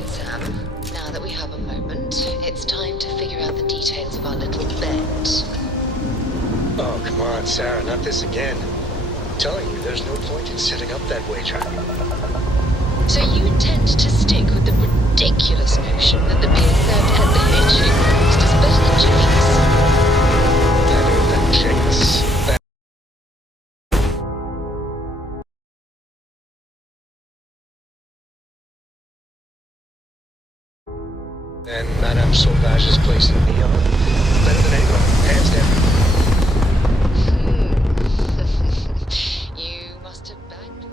Right, Sam. Now that we have a moment, it's time to figure out the details of our little bet. Oh, come on, Sarah, not this again. I'm telling you, there's no point in setting up that wager. So you intend to stick with the ridiculous notion that the beer served at the hitching post is better than Jake's? Better than Jake's. And Madame Sauvage's place in Neon. Better than anyone, hands down. You must have bagged her.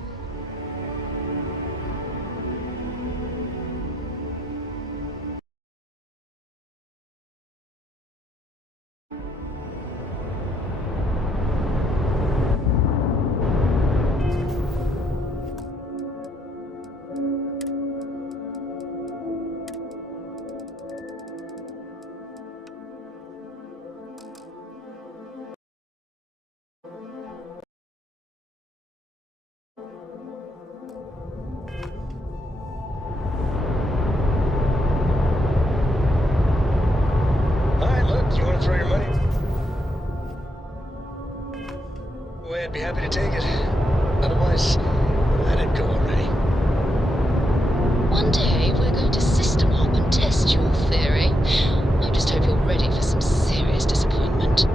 Alright, look, you want to throw your money? Well, I'd be happy to take it. Otherwise, let it go already. One day we're going to system hop and test your theory. I just hope you're ready for some serious disappointment.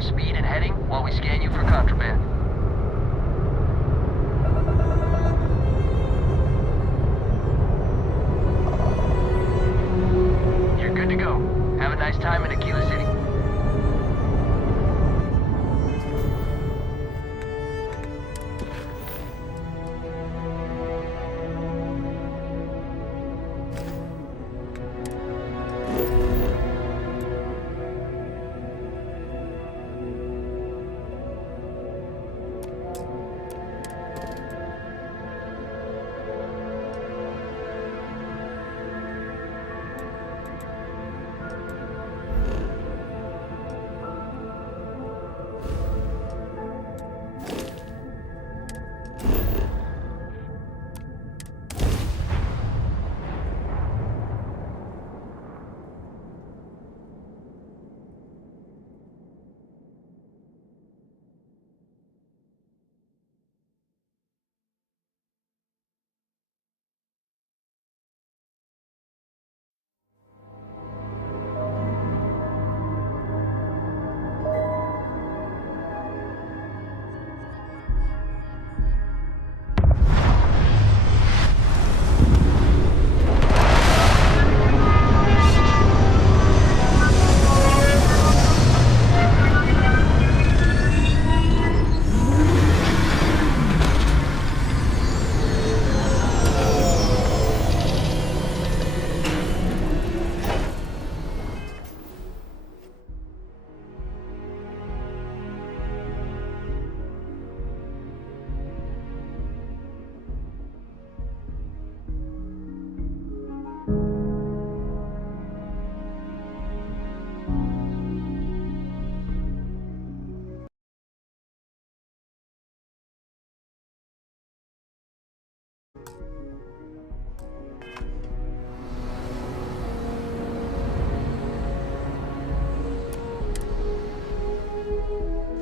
turn speed and heading while we scan you for contraband. You're good to go. Have a nice time in Aquila City.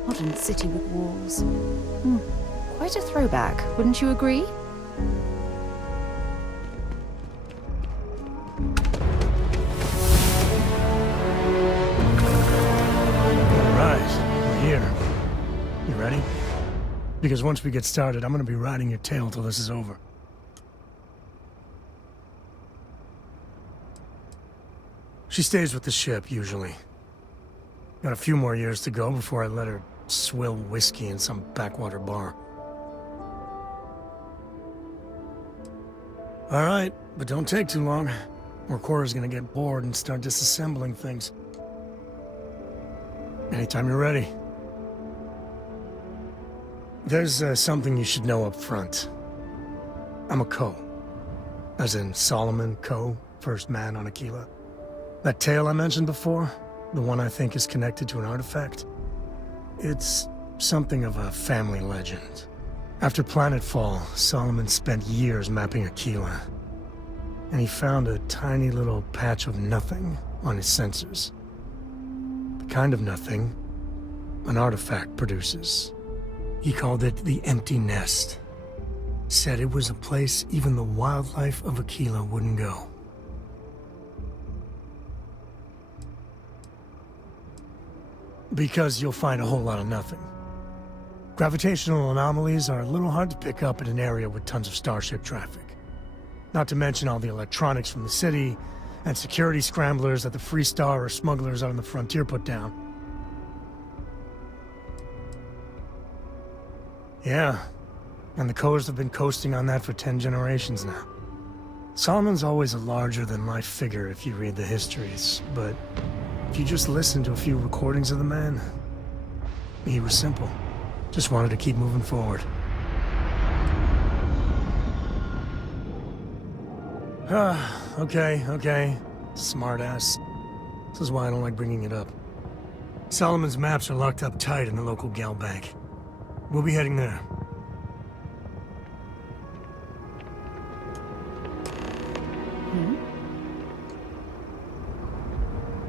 Modern city with walls. Quite a throwback, wouldn't you agree? Alright, we're here. You ready? Because once we get started, I'm gonna be riding your tail till this is over. She stays with the ship, usually. Got a few more years to go before I let her swill whiskey in some backwater bar. Alright, but don't take too long, or Cora's gonna get bored and start disassembling things. Anytime you're ready. There's something you should know up front. I'm a Co. As in Solomon Co., first man on Aquila. That tale I mentioned before, the one I think is connected to an artifact, it's something of a family legend. After Planetfall, Solomon spent years mapping Aquila, and he found a tiny little patch of nothing on his sensors. The kind of nothing an artifact produces. He called it the Empty Nest. Said it was a place even the wildlife of Aquila wouldn't go. Because you'll find a whole lot of nothing. Gravitational anomalies are a little hard to pick up in an area with tons of starship traffic. Not to mention all the electronics from the city, and security scramblers that the Free Star or smugglers out on the frontier put down. Yeah, and the Coast have been coasting on that for 10 generations now. Solomon's always a larger-than-life figure if you read the histories, but if you just listen to a few recordings of the man, he was simple. Just wanted to keep moving forward. Okay. Smartass. This is why I don't like bringing it up. Solomon's maps are locked up tight in the local gal bank. We'll be heading there.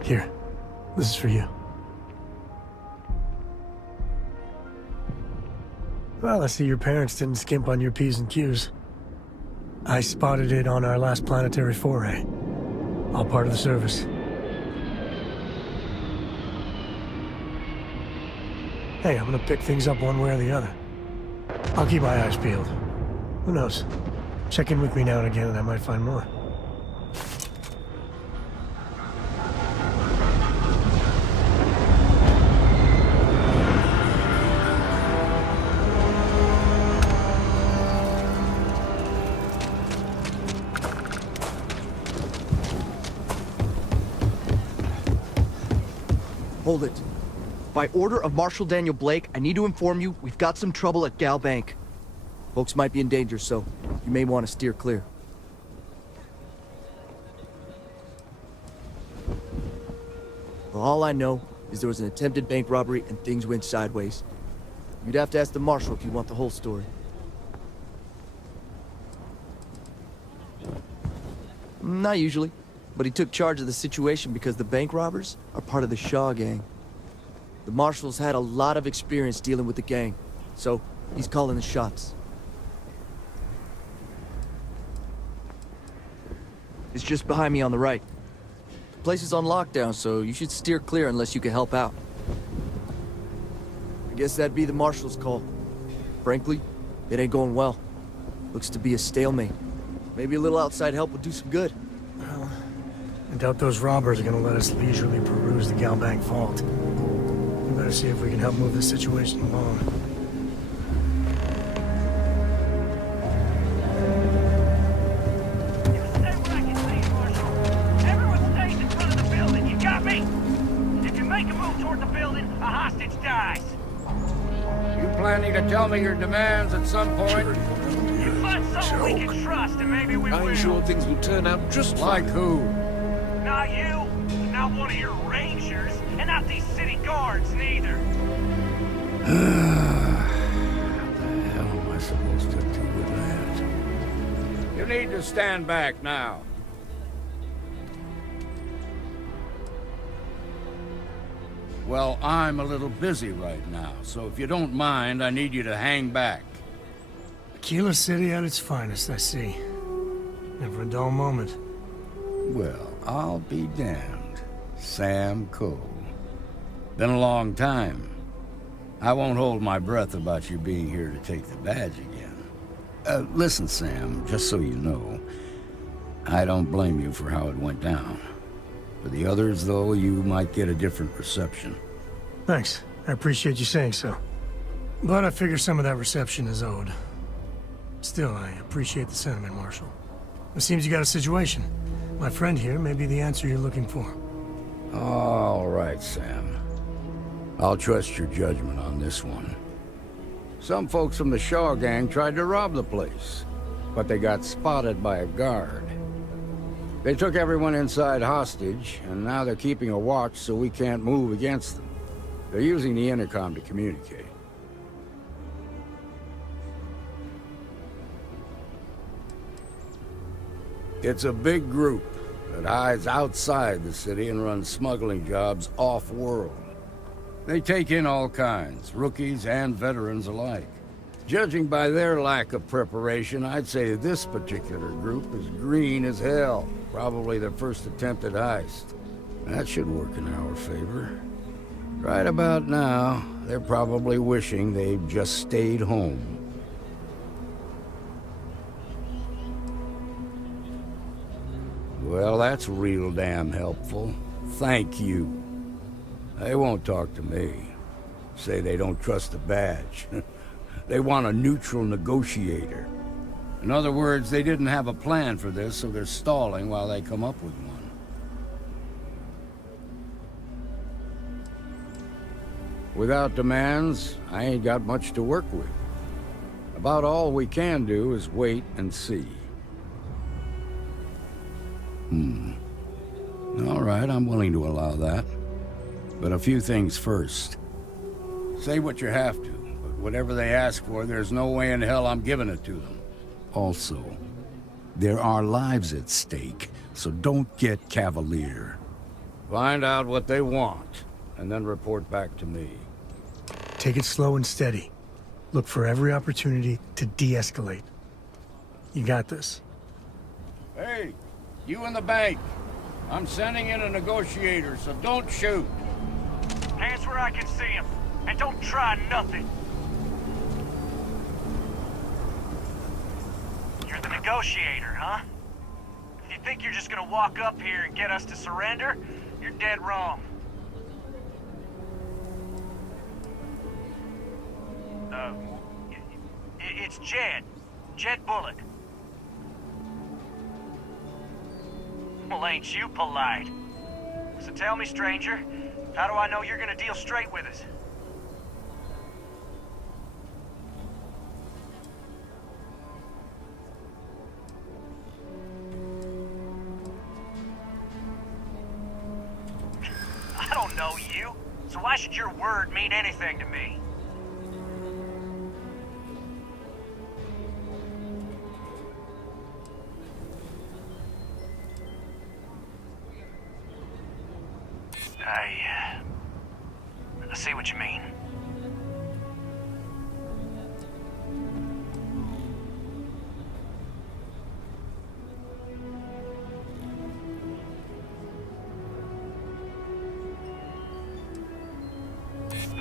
Here. This is for you. Well, I see your parents didn't skimp on your P's and Q's. I spotted it on our last planetary foray. All part of the service. hey, I'm gonna pick things up one way or the other. I'll keep my eyes peeled. Who knows? Check in with me now and again and I might find more. Hold it. By order of Marshal Daniel Blake, I need to inform you we've got some trouble at Gal Bank. Folks might be in danger, so you may want to steer clear. Well, all I know is there was an attempted bank robbery and things went sideways. You'd have to ask the Marshal if you want the whole story. Not usually, but he took charge of the situation because the bank robbers are part of the Shaw gang. The Marshal's had a lot of experience dealing with the gang, so he's calling the shots. It's just behind me on the right. The place is on lockdown, so you should steer clear unless you can help out. I guess that'd be the Marshal's call. Frankly, it ain't going well. Looks to be a stalemate. Maybe a little outside help would do some good. Well, I doubt those robbers are gonna let us leisurely peruse the Gal Bank vault. We better see if we can help move this situation along. Stay where I can see you, Marshal. Everyone stays in front of the building, you got me? If you make a move toward the building, a hostage dies. You planning to tell me your demands at some point? You find someone we can trust, and maybe we will. I'm sure things will turn out just Like fine. who? Not you, not one of your rangers, and not these city guards, neither. What the hell am I supposed to do with that? You need to stand back now. Well, I'm a little busy right now, so if you don't mind, I need you to hang back. Aquila City at its finest, I see. Never a dull moment. Well, I'll be damned. Sam Cole. Been a long time. I won't hold my breath about you being here to take the badge again. Listen, Sam, just so you know, I don't blame you for how it went down. For the others, though, you might get a different reception. Thanks. I appreciate you saying so. But I figure some of that reception is owed. Still, I appreciate the sentiment, Marshal. It seems you got a situation. My friend here may be the answer you're looking for. All right, Sam. I'll trust your judgment on this one. Some folks from the Shaw gang tried to rob the place, but they got spotted by a guard. They took everyone inside hostage, and now they're keeping a watch so we can't move against them. They're using the intercom to communicate. It's a big group that hides outside the city and runs smuggling jobs off-world. They take in all kinds, rookies and veterans alike. Judging by their lack of preparation, I'd say this particular group is green as hell. Probably their first attempt at heist. That should work in our favor. Right about now, they're probably wishing they'd just stayed home. Well, that's real damn helpful. Thank you. They won't talk to me. Say they don't trust the badge. They want a neutral negotiator. In other words, they didn't have a plan for this, so they're stalling while they come up with one. Without demands, I ain't got much to work with. About all we can do is wait and see. All right, I'm willing to allow that. But a few things first. Say what you have to, but whatever they ask for, there's no way in hell I'm giving it to them. Also, there are lives at stake, so don't get cavalier. Find out what they want, and then report back to me. Take it slow and steady. Look for every opportunity to de-escalate. You got this. Hey, you in the bank. I'm sending in a negotiator, so don't shoot. Hands where I can see him. And don't try nothing. You're the negotiator, huh? If you think you're just gonna walk up here and get us to surrender, you're dead wrong. It's Jed. Jed Bullock. Well, ain't you polite? So tell me, stranger, how do I know you're gonna deal straight with us? I don't know you, so why should your word mean anything to me? I see what you mean.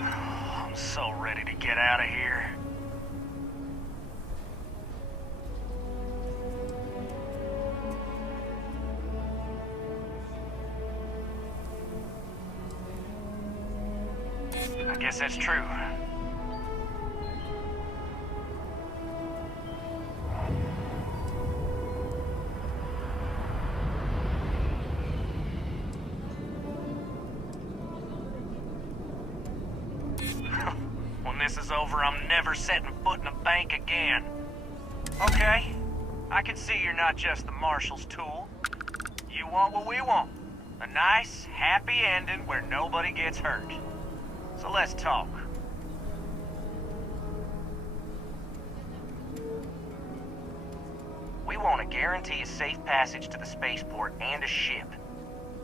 I'm so ready to get out of here. I guess that's true. When this is over, I'm never setting foot in a bank again. Okay, I can see you're not just the Marshal's tool. You want what we want. A nice, happy ending where nobody gets hurt. So let's talk. We want to guarantee a safe passage to the spaceport and a ship.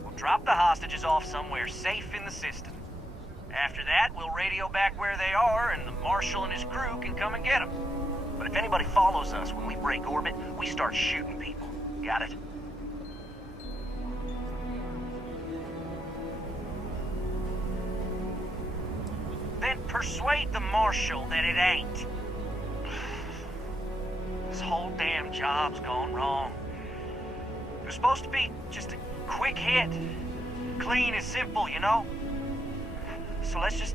We'll drop the hostages off somewhere safe in the system. After that, we'll radio back where they are, and the Marshal and his crew can come and get them. But if anybody follows us when we break orbit, we start shooting people. Got it? Then persuade the Marshal that it ain't. This whole damn job's gone wrong. It was supposed to be just a quick hit. Clean and simple, you know? So let's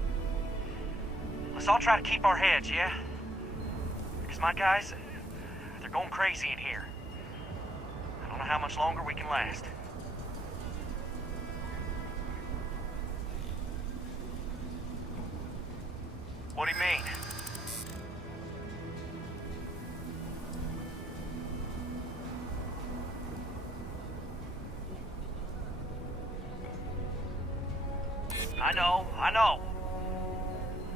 all try to keep our heads, yeah? Because my guys, they're going crazy in here. I don't know how much longer we can last. What do you mean? I know.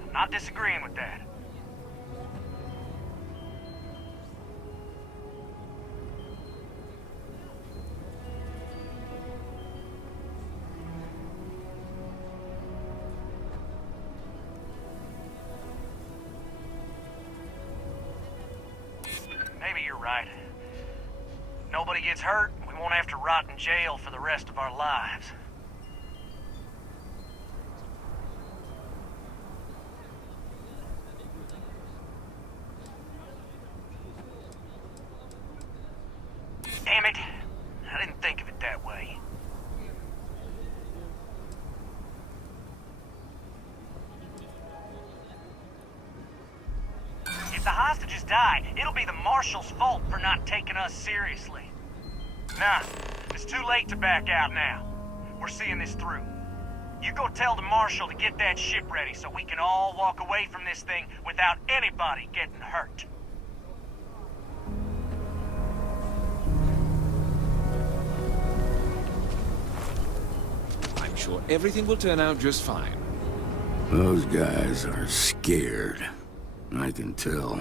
I'm not disagreeing with that. Maybe you're right. Nobody gets hurt, we won't have to rot in jail for the rest of our lives. Damn it. I didn't think of it that way. If the hostages die, it'll be the Marshal's fault for not taking us seriously. Nah, it's too late to back out now. We're seeing this through. You go tell the Marshal to get that ship ready so we can all walk away from this thing without anybody getting hurt. I'm sure everything will turn out just fine. Those guys are scared. I can tell.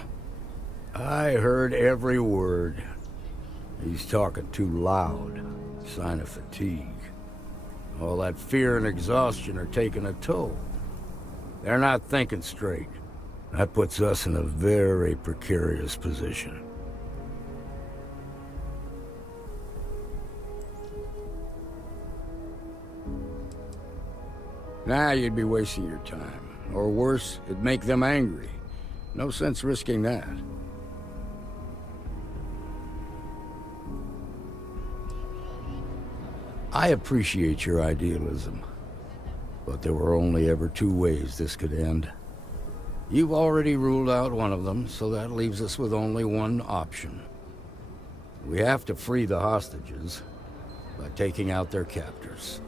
I heard every word. He's talking too loud. Sign of fatigue. All that fear and exhaustion are taking a toll. They're not thinking straight. That puts us in a very precarious position. Now you'd be wasting your time. Or worse, it'd make them angry. No sense risking that. I appreciate your idealism, but there were only ever two ways this could end. You've already ruled out one of them, so that leaves us with only one option. We have to free the hostages by taking out their captors.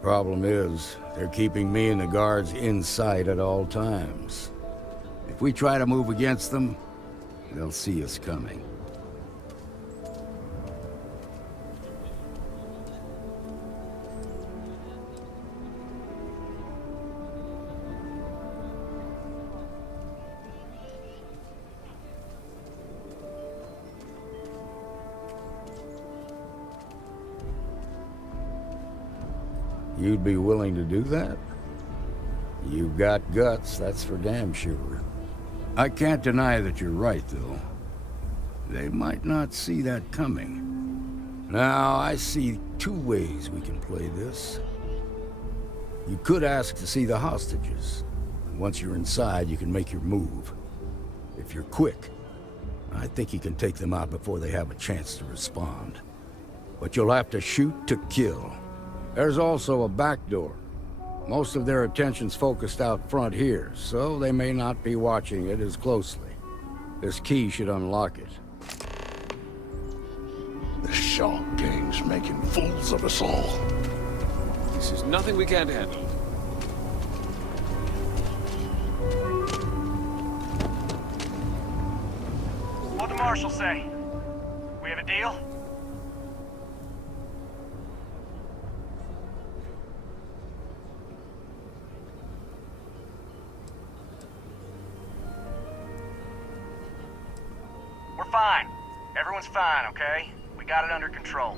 Problem is, they're keeping me and the guards in sight at all times. If we try to move against them, they'll see us coming. You'd be willing to do that? You've got guts, that's for damn sure. I can't deny that you're right, though. They might not see that coming. Now, I see two ways we can play this. You could ask to see the hostages. Once you're inside, you can make your move. If you're quick, I think you can take them out before they have a chance to respond. But you'll have to shoot to kill. There's also a back door. Most of their attention's focused out front here, so they may not be watching it as closely. This key should unlock it. The Shaw gang's making fools of us all. This is nothing we can't handle. What'd the marshal say? We have a deal? We're fine. Everyone's fine, okay? We got it under control.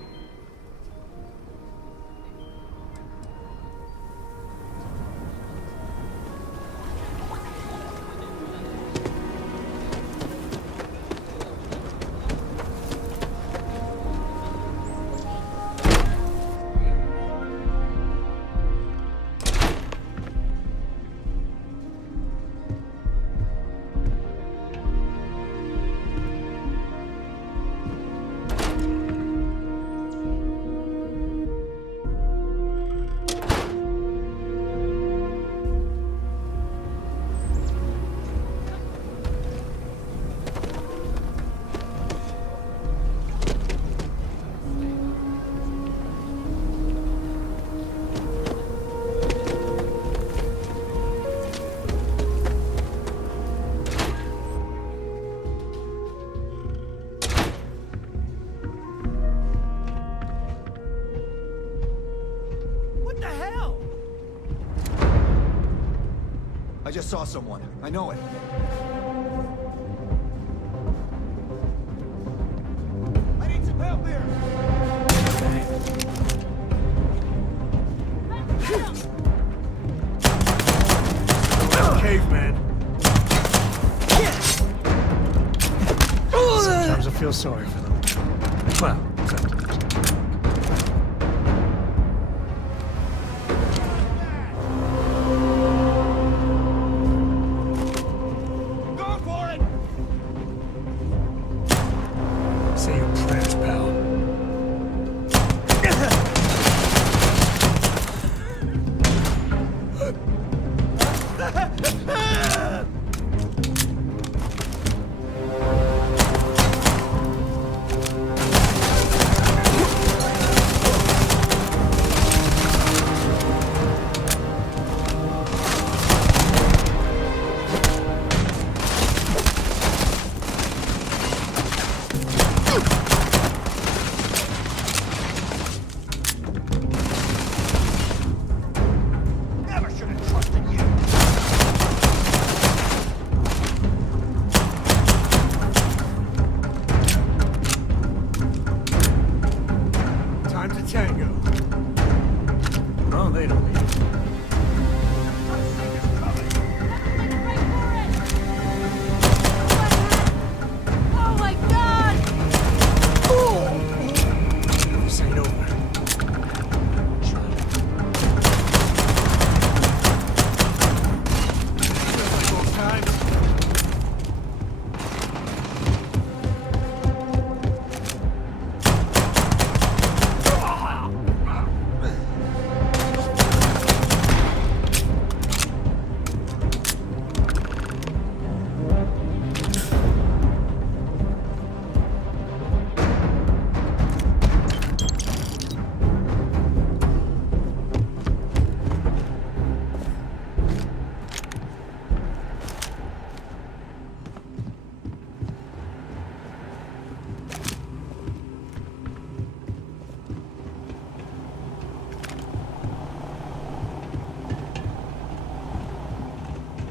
I just saw someone. I know it. I need some help here! Caveman. Sometimes I feel sorry for them. Well, sometimes. Say your prayers, pal. Tango. Oh, they don't need it. Oh my god! This ain't over.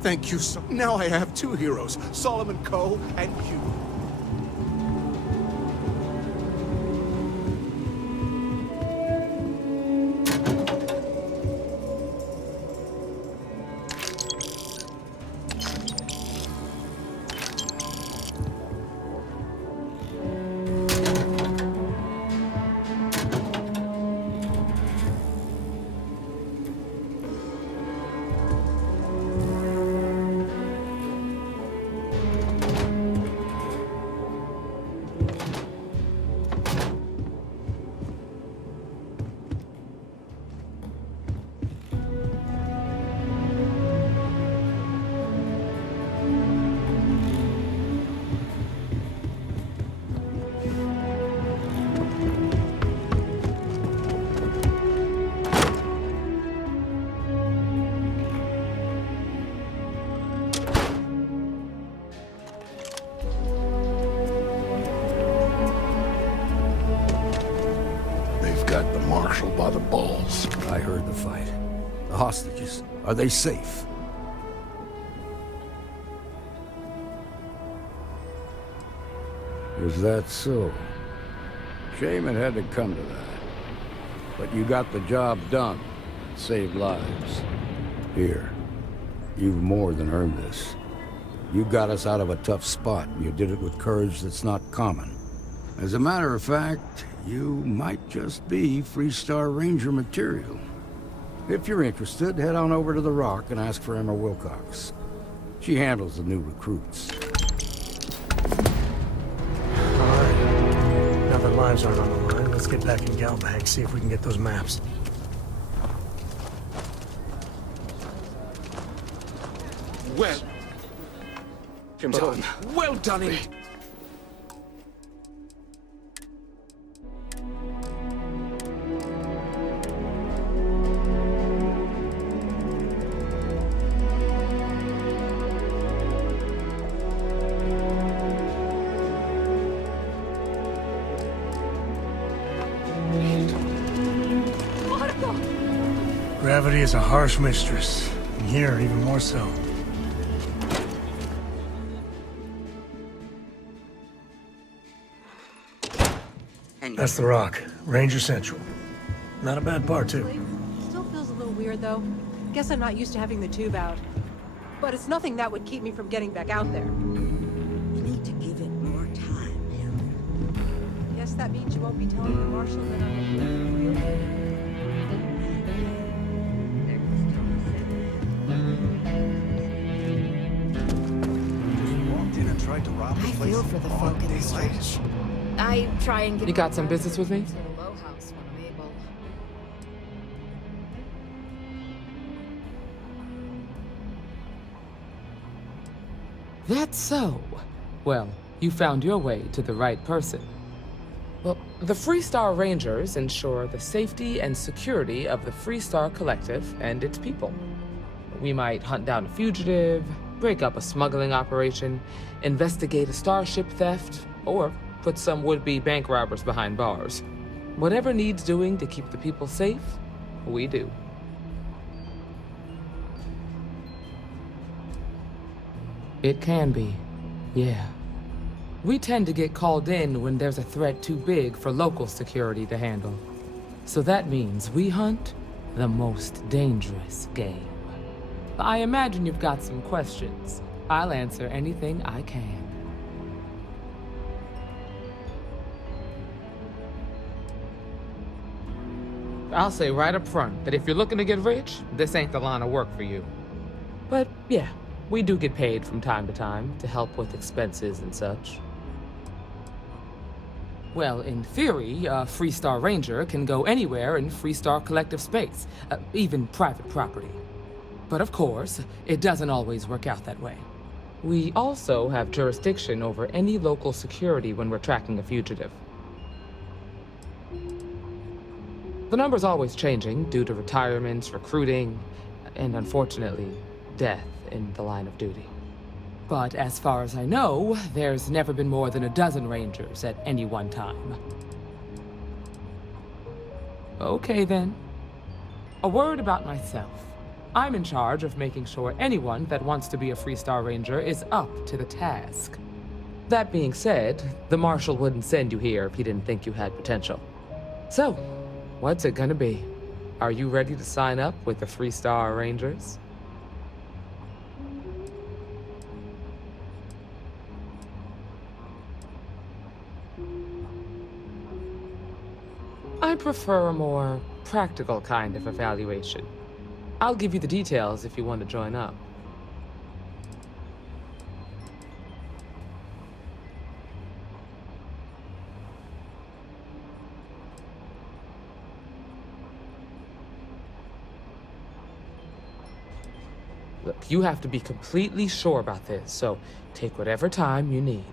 Thank you so... Now I have two heroes, Solomon Coe and you. Got the marshal by the balls. I heard the fight. The hostages, are they safe? Is that so? Shame it had to come to that. But you got the job done. Saved lives. Here, you've more than earned this. You got us out of a tough spot, and you did it with courage that's not common. As a matter of fact, you might just be Freestar Ranger material. If you're interested, head on over to the Rock and ask for Emma Wilcox. She handles the new recruits. Alright. Now that lives aren't on the line, let's get back in Galbag, see if we can get those maps. Well done. Well done indeed. Gravity is a harsh mistress, and here even more so. That's the Rock, Ranger Central. Not a bad bar, too. Still feels a little weird, though. Guess I'm not used to having the tube out. But it's nothing that would keep me from getting back out there. You need to give it more time, Helen. Guess that means you won't be telling the marshal that I'm Walked in and tried to rob the I place feel for the folk in the daylight. streets. I try and get... You got some business with me? to the low house when I'm able. That's so. Well, you found your way to the right person. Well, the Freestar Rangers ensure the safety and security of the Freestar Collective and its people. We might hunt down a fugitive, break up a smuggling operation, investigate a starship theft, or put some would-be bank robbers behind bars. Whatever needs doing to keep the people safe, we do. It can be, yeah. We tend to get called in when there's a threat too big for local security to handle. So that means we hunt the most dangerous game. I imagine you've got some questions. I'll answer anything I can. I'll say right up front that if you're looking to get rich, this ain't the line of work for you. But yeah, we do get paid from time to time to help with expenses and such. Well, in theory, a Freestar Ranger can go anywhere in Freestar Collective space, even private property. But of course, it doesn't always work out that way. We also have jurisdiction over any local security when we're tracking a fugitive. The number's always changing due to retirements, recruiting, and unfortunately, death in the line of duty. But as far as I know, there's never been more than a dozen Rangers at any one time. Okay then. A word about myself. I'm in charge of making sure anyone that wants to be a Freestar Ranger is up to the task. That being said, the Marshal wouldn't send you here if he didn't think you had potential. So, what's it gonna be? Are you ready to sign up with the Freestar Rangers? I prefer a more practical kind of evaluation. I'll give you the details if you want to join up. Look, you have to be completely sure about this, so take whatever time you need.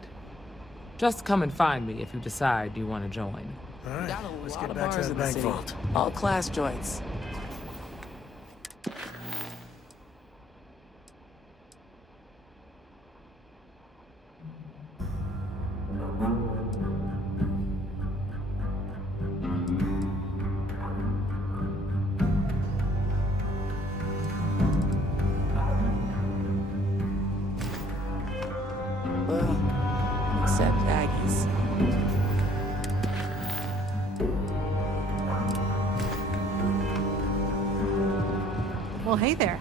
Just come and find me if you decide you want to join. All right, Got a let's lot get of back to bars that in the bank city. vault. All class joints. Well, except Aggie's. Well, hey there.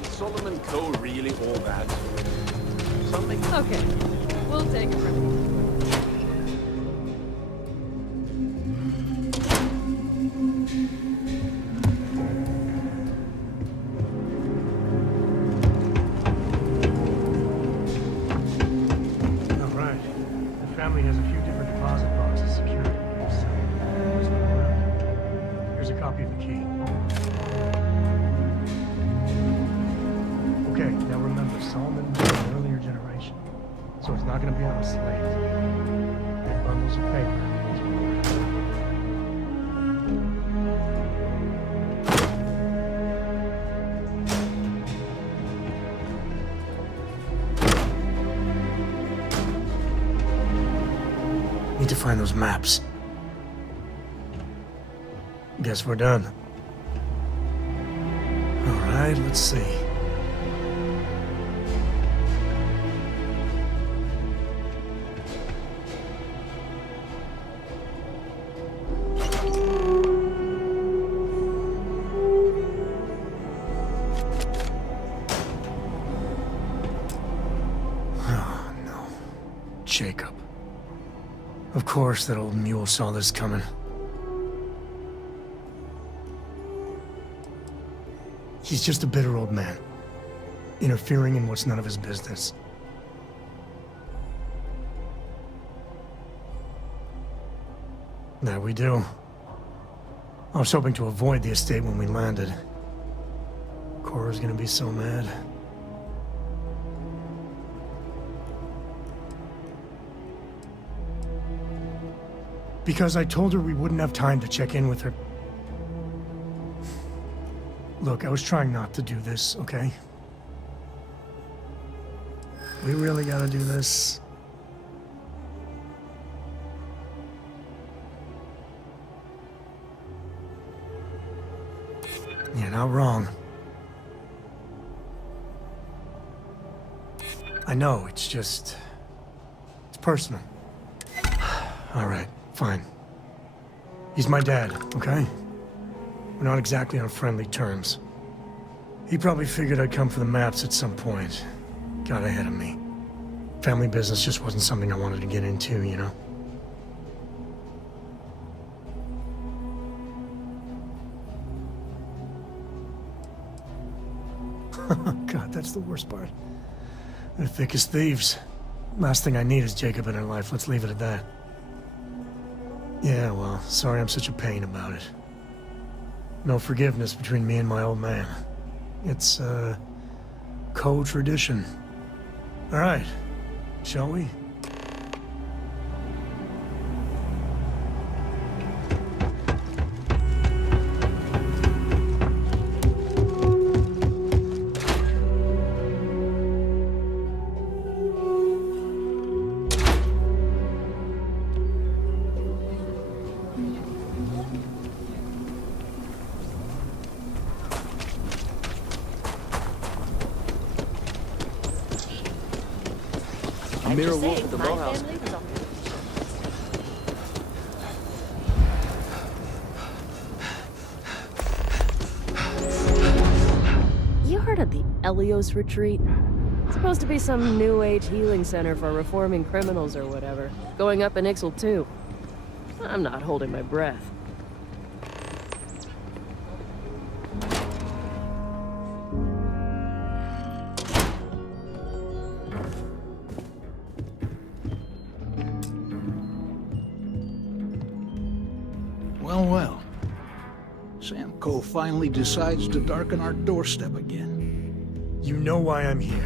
Is Solomon Co. really all that? Something? Okay, we'll take it from here. All right. The family has a few different deposit boxes secured. So, there's no around. Here's a copy of the key. Okay, now remember, Solomon was an earlier generation, so it's not going to be on a slate. And bundles of paper is what we're gonna do. Need to find those maps. Guess we're done. All right, let's see. Oh, no. Jacob. Of course that old mule saw this coming. He's just a bitter old man, interfering in what's none of his business. There we do. I was hoping to avoid the estate when we landed. Cora's gonna be so mad. Because I told her we wouldn't have time to check in with her. Look, I was trying not to do this, okay? We really gotta do this. You're not wrong. I know, it's just... it's personal. All right, fine. He's my dad, okay? We're not exactly on friendly terms. He probably figured I'd come for the maps at some point. Got ahead of me. Family business just wasn't something I wanted to get into, you know? God, that's the worst part. They're thick as thieves. Last thing I need is Jacob in her life. Let's leave it at that. Yeah, well, sorry I'm such a pain about it. No forgiveness between me and my old man. It's, co-tradition. All right, shall we? Mirror wolf at the row house. You heard of the Elios Retreat? It's supposed to be some new age healing center for reforming criminals or whatever. Going up in Ixel too. I'm not holding my breath. Well, well. Sam Coe finally decides to darken our doorstep again. You know why I'm here.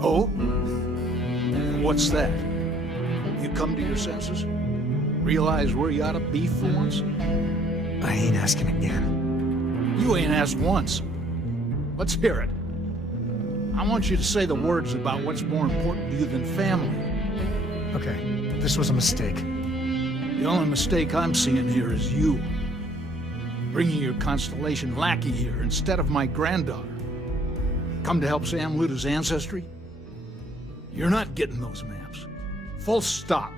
Oh? What's that? You come to your senses? Realize where you ought to be for once? I ain't asking again. You ain't asked once. Let's hear it. I want you to say the words about what's more important to you than family. Okay, this was a mistake. The only mistake I'm seeing here is you. Bringing your Constellation lackey here instead of my granddaughter. Come to help Sam loot his ancestry? You're not getting those maps. Full stop.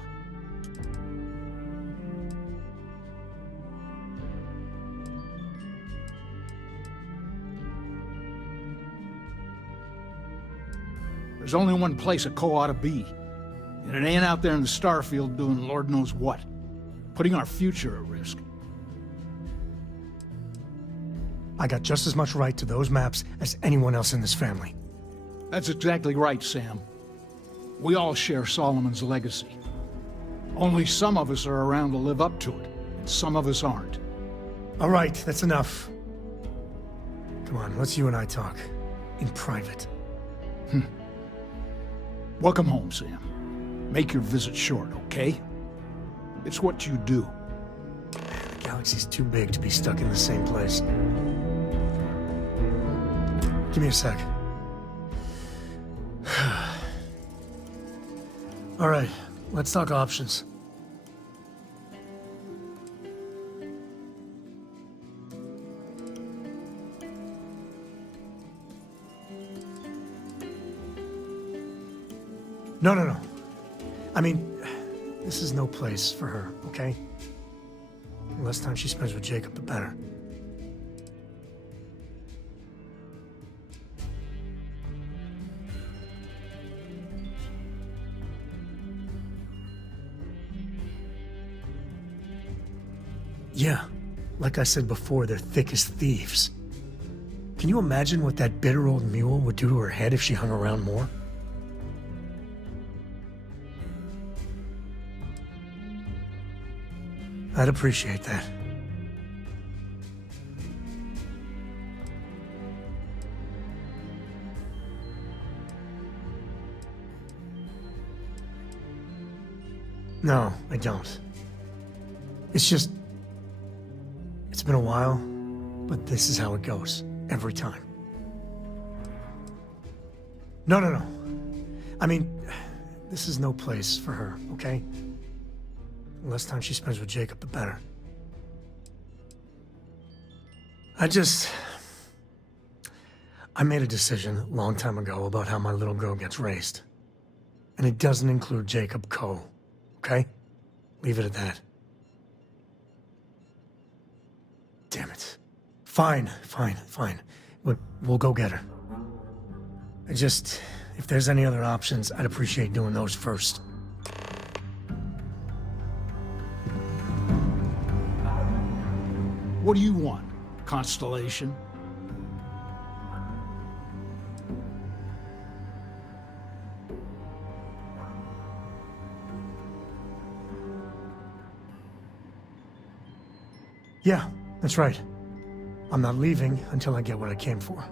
There's only one place a Coe ought to be. And it ain't out there in the Starfield doing Lord knows what. Putting our future at risk. I got just as much right to those maps as anyone else in this family. That's exactly right, Sam. We all share Solomon's legacy. Only some of us are around to live up to it, and some of us aren't. All right, that's enough. Come on, let's you and I talk. In private. Welcome home, Sam. Make your visit short, okay? It's what you do. The galaxy's too big to be stuck in the same place. Give me a sec. All right, let's talk options. No. I mean, this is no place for her, okay? The less time she spends with Jacob, the better. Yeah, like I said before, they're thick as thieves. Can you imagine what that bitter old mule would do to her head if she hung around more? I'd appreciate that. No, I don't. It's just... It's been a while, but this is how it goes. Every time. No. I mean, this is no place for her, okay? The less time she spends with Jacob, the better. I made a decision a long time ago about how my little girl gets raised. And it doesn't include Jacob Coe, okay? Leave it at that. Damn it. Fine. We'll go get her. If there's any other options, I'd appreciate doing those first. What do you want, Constellation? Yeah, that's right. I'm not leaving until I get what I came for.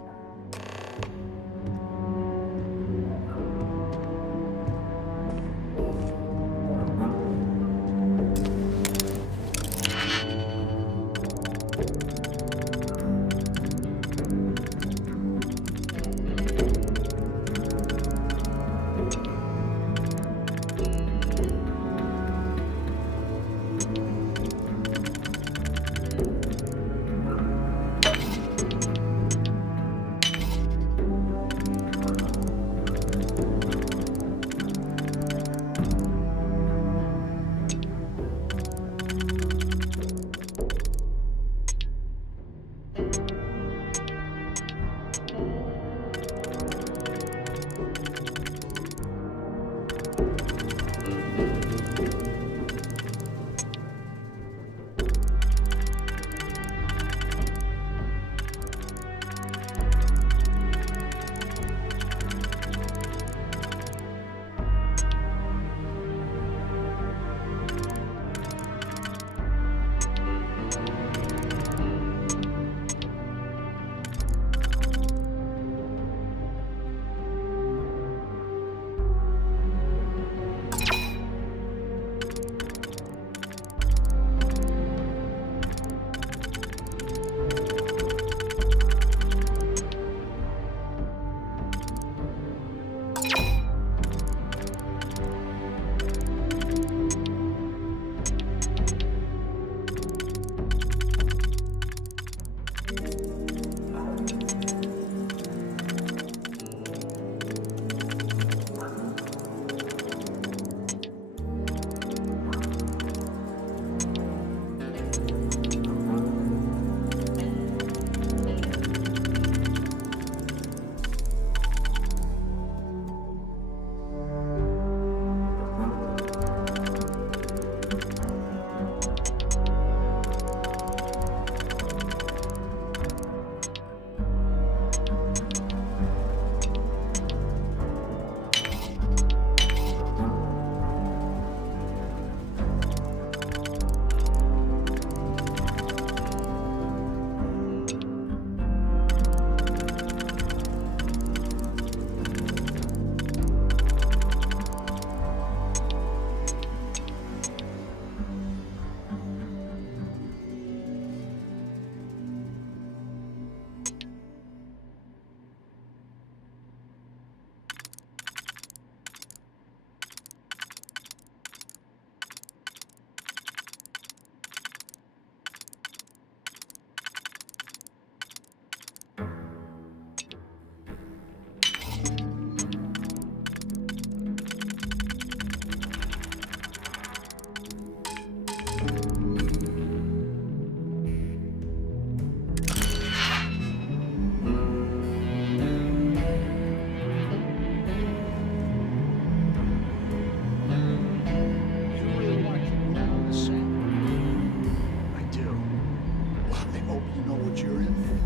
you know what you're in for.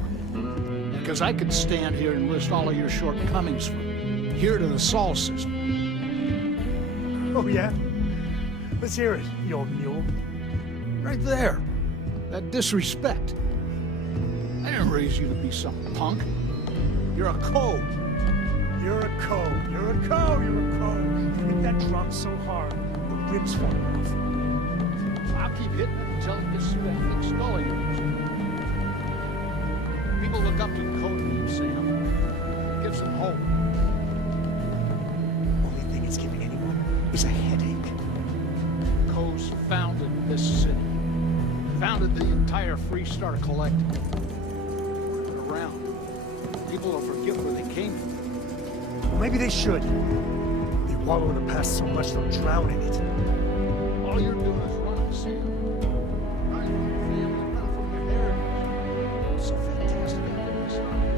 Because I could stand here and list all of your shortcomings from here to the Sol system. Oh, yeah? Let's hear it, you old mule. Right there. That disrespect. I didn't raise you to be some punk. You're a code. You're a code. You're a code. You're a code. You hit that drum so hard, the ribs fall off. I'll keep hitting it until it gets through that thick skull of yours. People look up to the code name, Sam. It gives them hope. Only thing it's giving anyone is a headache. Co's founded this city. Founded the entire Freestar Collective. Turn around. People will forget where they came from. Well, maybe they should. They wallow in the past so much they'll drown in it. All you're doing is running, Sam. Running from your family, running from your heritage. It's so fantastic out there in the Starfield.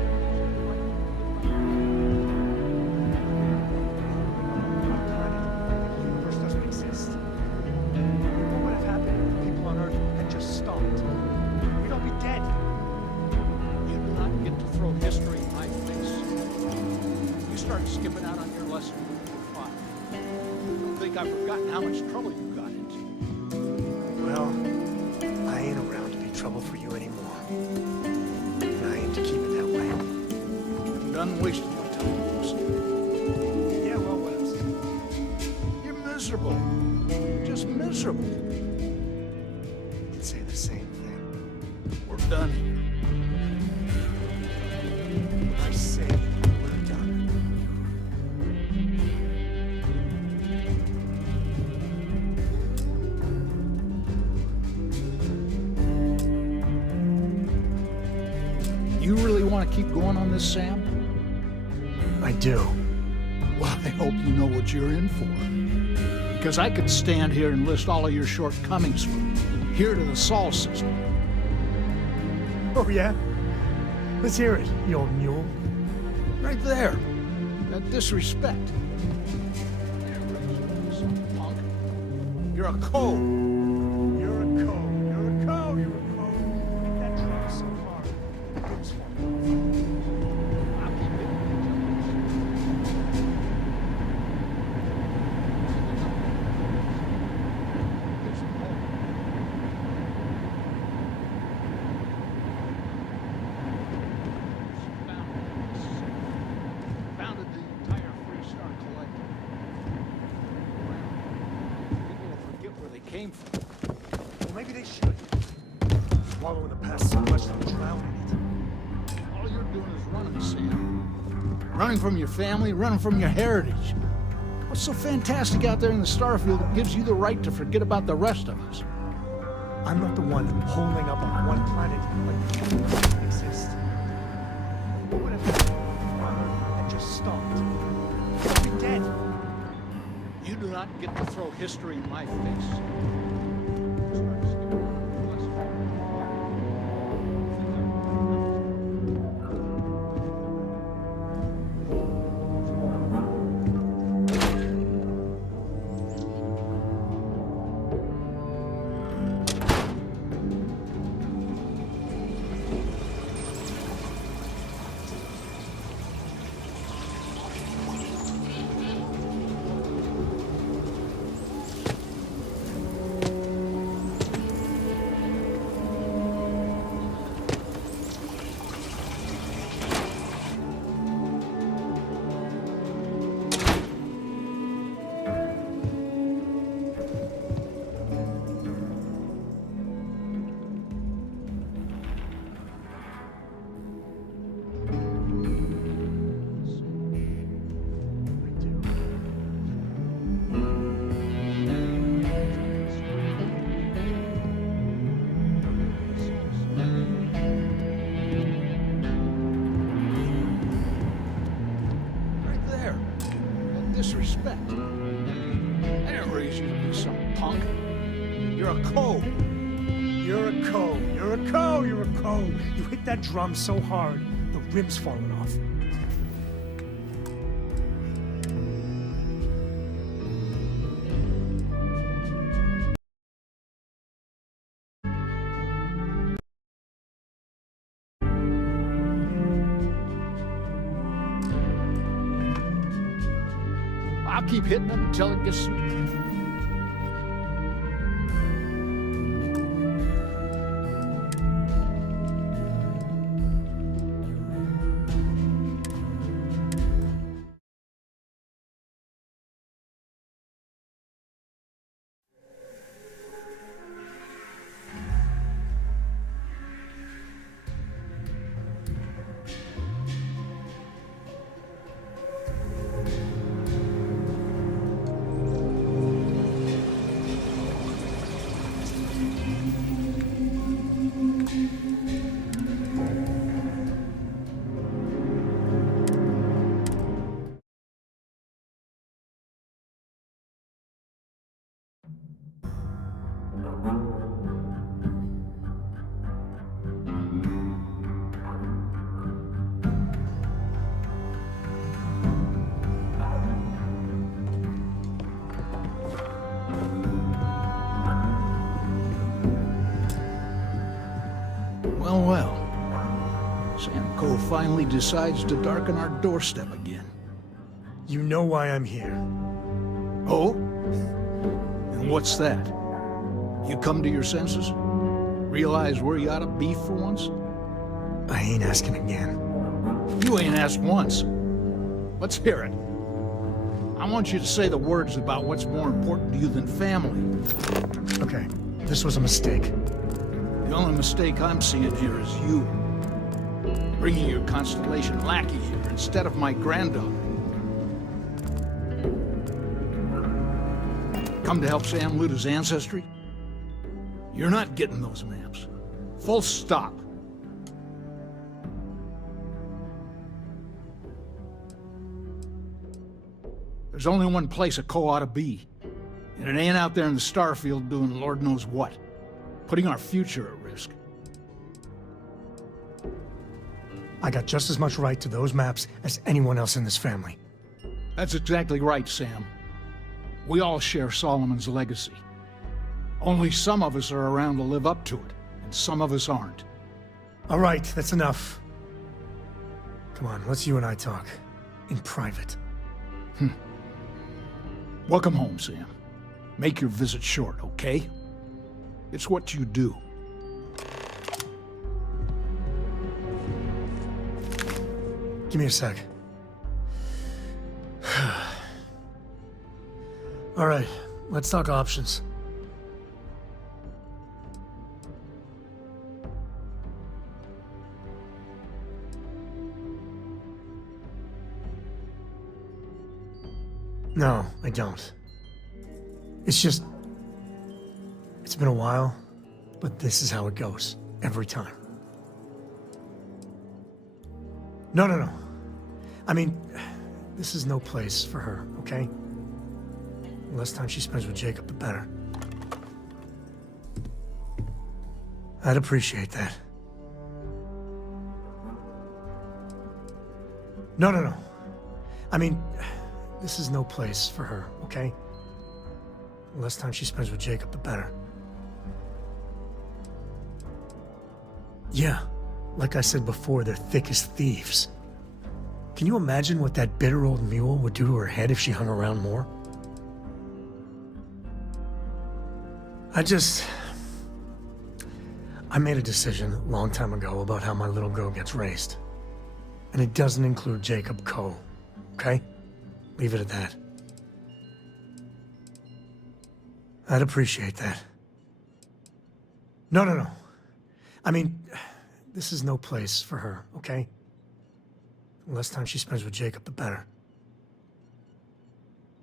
The universe doesn't exist. What would have happened if the people on Earth had just stopped? We'd all be dead. You do not get to throw history in my face. You started skipping out on your lesson when you were 5. I don't think I've forgotten how much trouble you got into. Well, I ain't around to be trouble for you anymore. And I aim to keep it that way. I'm done wasting my time, Bruce. Yeah, well, what else? You're miserable. Just miserable. You could say the same thing. We're done here. I say we're done. You really want to keep going on this, Sam? I do. Well, I hope you know what you're in for. Because I could stand here and list all of your shortcomings from here to the Sol system. Oh, yeah? Let's hear it, you old mule. Right there. That disrespect. Some punk. You're a code. You're a code. You're a code. You're a code. Hit that drum so hard, the ribs fall off. I'll keep it. Gives them hope. Founded the entire Freestar Collective. People will forget where they came from. Well, maybe they should. Wallow in the past so much they'll drown in it. All you're doing is running, Sam. Running from your family, running from your heritage. What's so fantastic out there in the Starfield that gives you the right to forget about the rest of us? I'm not the one holding up on one planet like the universe doesn't exist. What would have happened if Earth had just stopped? We'd be dead. You do not get to throw history in my face. Disrespect. I didn't raise you to be some punk. You're a code. You're a code. You're a code. You're a code. You hit that drum so hard, the ribs falling off. I'll keep hitting it until it gets... Well, well. Sam Cole finally decides to darken our doorstep again. You know why I'm here. Oh? And what's that? You come to your senses? Realize where you ought to be for once? I ain't asking again. You ain't asked once. Let's hear it. I want you to say the words about what's more important to you than family. Okay, this was a mistake. The only mistake I'm seeing here is you. Bringing your Constellation lackey here instead of my granddaughter. Come to help Sam loot his ancestry? You're not getting those maps. Full stop. There's only one place a Co ought to be. And it ain't out there in the Starfield doing Lord knows what. Putting our future at risk. I got just as much right to those maps as anyone else in this family. That's exactly right, Sam. We all share Solomon's legacy. Only some of us are around to live up to it, and some of us aren't. All right, that's enough. Come on, let's you and I talk. In private. Welcome home, Sam. Make your visit short, okay? It's what you do. Give me a sec. All right, let's talk options. No, I don't. It's just... It's been a while, but this is how it goes. Every time. No. I mean, this is no place for her, okay? The less time she spends with Jacob, the better. I'd appreciate that. No. I mean, this is no place for her, okay? The less time she spends with Jacob, the better. Yeah, like I said before, they're thick as thieves. Can you imagine what that bitter old mule would do to her head if she hung around more? I made a decision a long time ago about how my little girl gets raised. And it doesn't include Jacob Coe, okay? Leave it at that. I'd appreciate that. No. I mean, this is no place for her, okay? The less time she spends with Jacob, the better.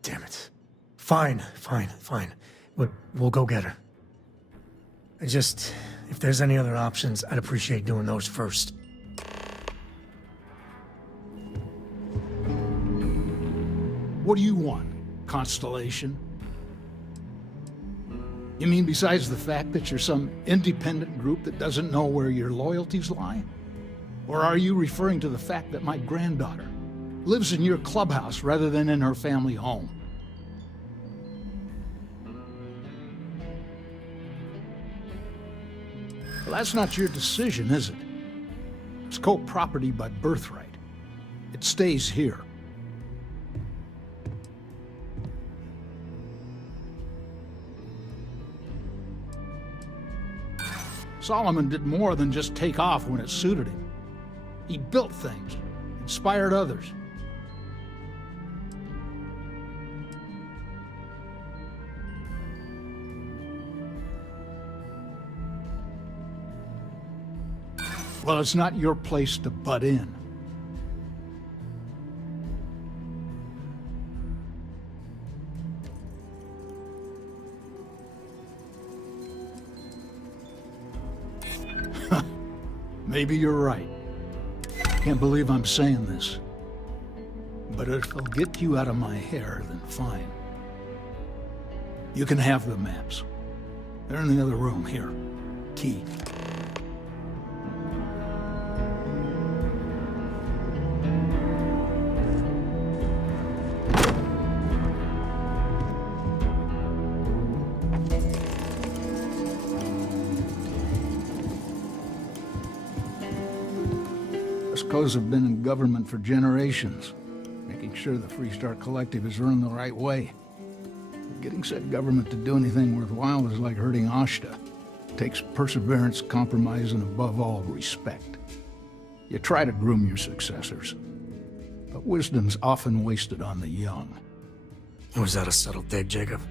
Damn it. Fine. We'll go get her. If there's any other options, I'd appreciate doing those first. What do you want, Constellation? You mean besides the fact that you're some independent group that doesn't know where your loyalties lie? Or are you referring to the fact that my granddaughter lives in your clubhouse rather than in her family home? Well, that's not your decision, is it? It's co-property by birthright. It stays here. Solomon did more than just take off when it suited him. He built things, inspired others. Well, it's not your place to butt in. Maybe you're right. Can't believe I'm saying this. But if it'll get you out of my hair, then fine. You can have the maps. They're in the other room, here. Key. Escos have been in government for generations, making sure the Freestar Collective is run the right way. Getting said government to do anything worthwhile is like hurting Ashta. It takes perseverance, compromise, and above all, respect. You try to groom your successors, but wisdom's often wasted on the young. Was that a subtle dig, Jacob?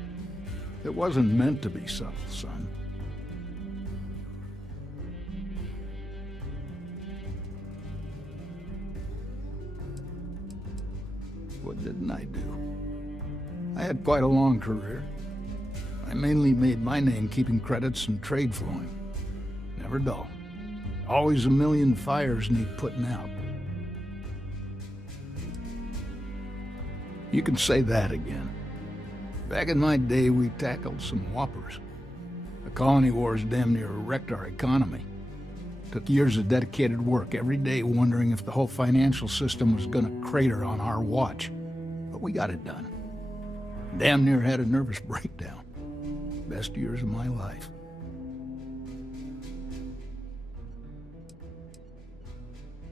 It wasn't meant to be subtle, son. What didn't I do? I had quite a long career. I mainly made my name keeping credits and trade flowing. Never dull. Always a million fires need putting out. You can say that again. Back in my day, we tackled some whoppers. The colony wars damn near wrecked our economy. Took years of dedicated work, every day wondering if the whole financial system was gonna crater on our watch. But we got it done. Damn near had a nervous breakdown. Best years of my life.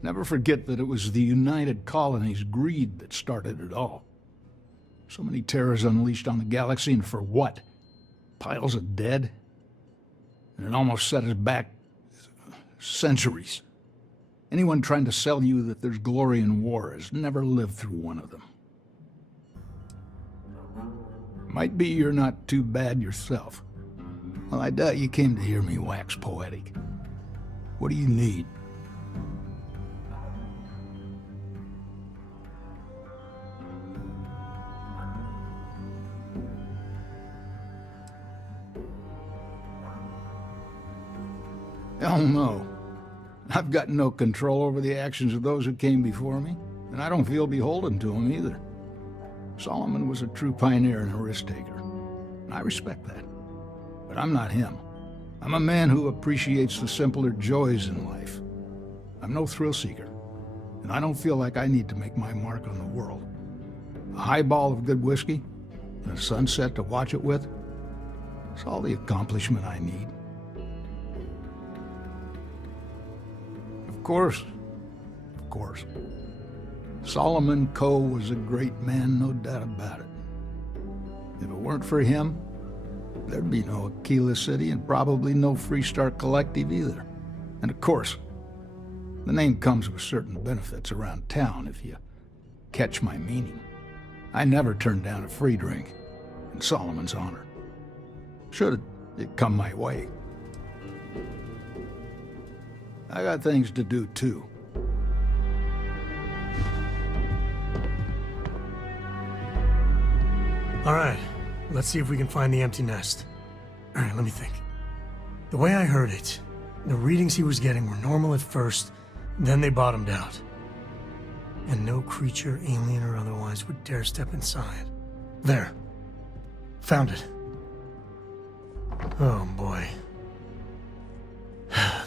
Never forget that it was the United Colony's greed that started it all. So many terrors unleashed on the galaxy, and for what? Piles of dead? And it almost set us back centuries. Anyone trying to sell you that there's glory in war has never lived through one of them. Might be you're not too bad yourself. Well, I doubt you came to hear me wax poetic. What do you need? Hell no. I've got no control over the actions of those who came before me, and I don't feel beholden to them either. Solomon was a true pioneer and a risk-taker, and I respect that. But I'm not him. I'm a man who appreciates the simpler joys in life. I'm no thrill-seeker, and I don't feel like I need to make my mark on the world. A highball of good whiskey, and a sunset to watch it with, it's all the accomplishment I need. Of course. Solomon Coe was a great man, no doubt about it. If it weren't for him, there'd be no Aquila City and probably no Freestar Collective either. And of course, the name comes with certain benefits around town if you catch my meaning. I never turned down a free drink in Solomon's honor. Should it come my way. I got things to do, too. All right, let's see if we can find the empty nest. All right, let me think. The way I heard it, the readings he was getting were normal at first, then they bottomed out. And no creature, alien or otherwise, would dare step inside. There. Found it. Oh, boy.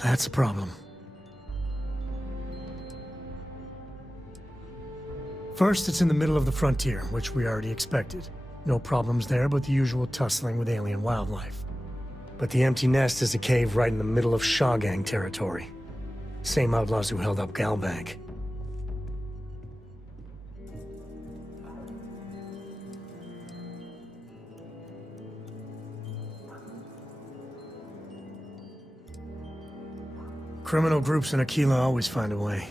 That's a problem. First, it's in the middle of the frontier, which we already expected. No problems there, but the usual tussling with alien wildlife. But the empty nest is a cave right in the middle of Shawgang territory. Same outlaws who held up Galbank. Criminal groups in Aquila always find a way.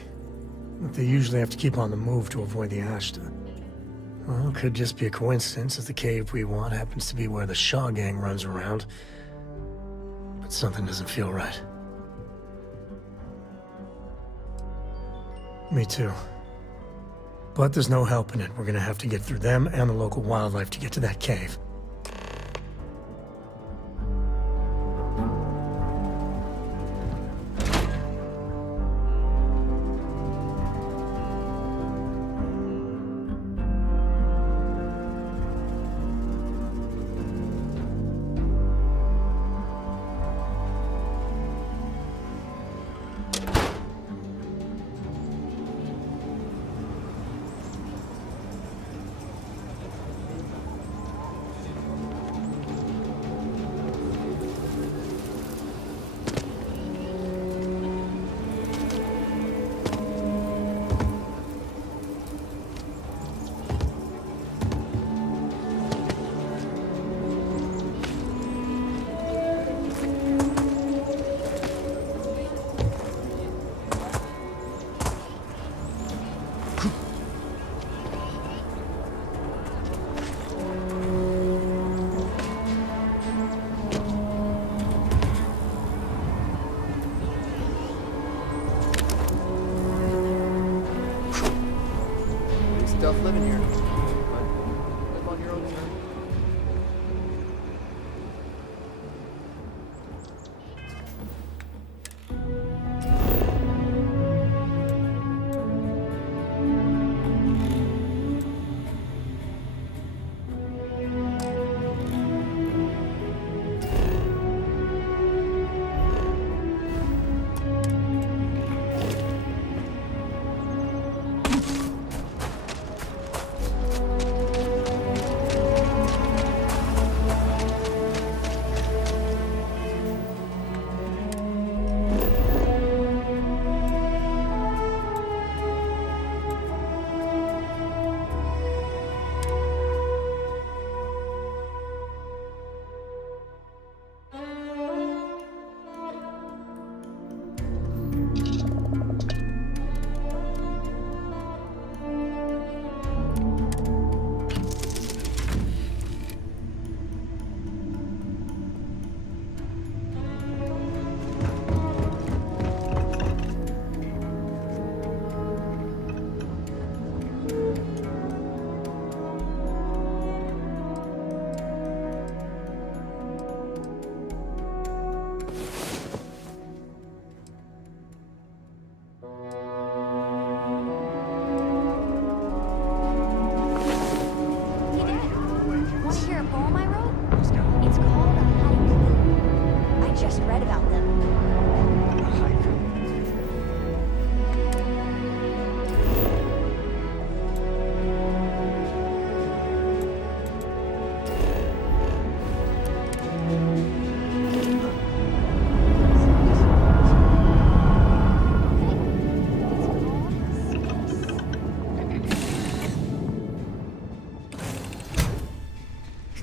But they usually have to keep on the move to avoid the Ashta. Well, it could just be a coincidence that the cave we want happens to be where the Shaw gang runs around. But something doesn't feel right. Me too. But there's no helping it. We're gonna have to get through them and the local wildlife to get to that cave. Tough living here, but live on your own terms.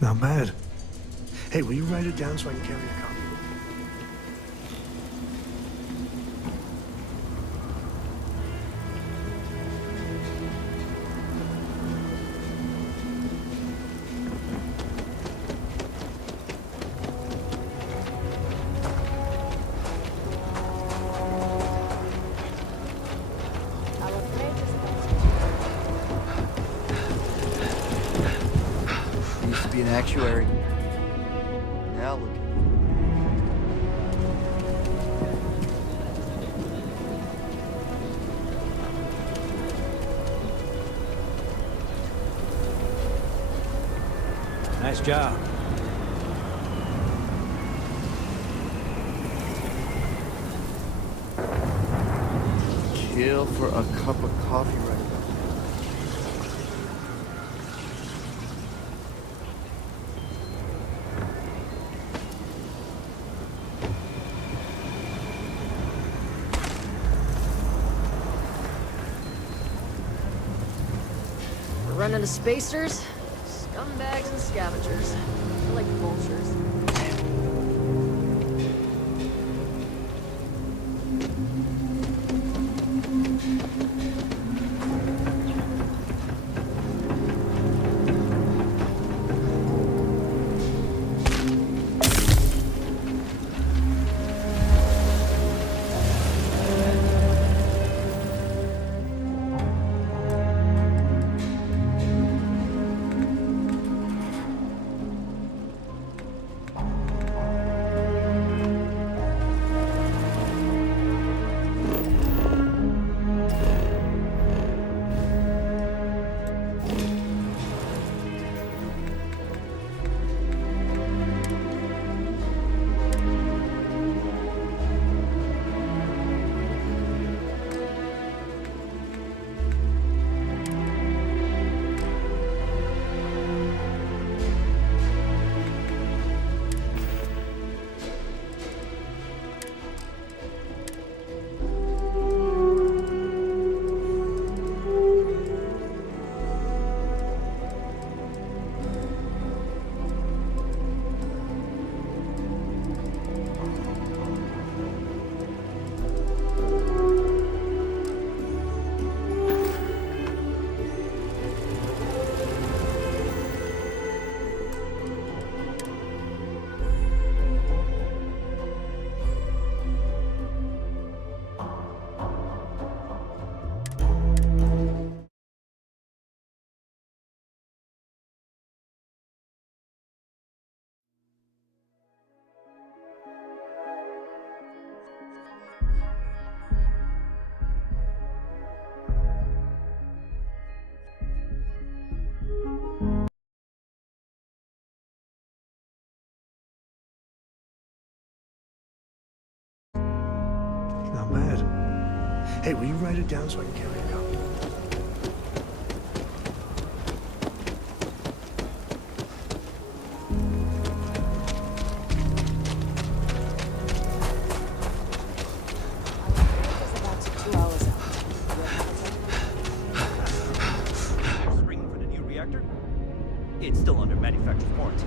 Not bad. Hey, will you write it down so I can carry a copy? Used to be an actuary. Now look at Nice job. kill for a cup of coffee right about We're running to spacers, scumbags, and scavengers. They're like vultures. Hey, will you write it down so I can carry a copy? Screen for the new reactor? It's still under manufacturer's warranty.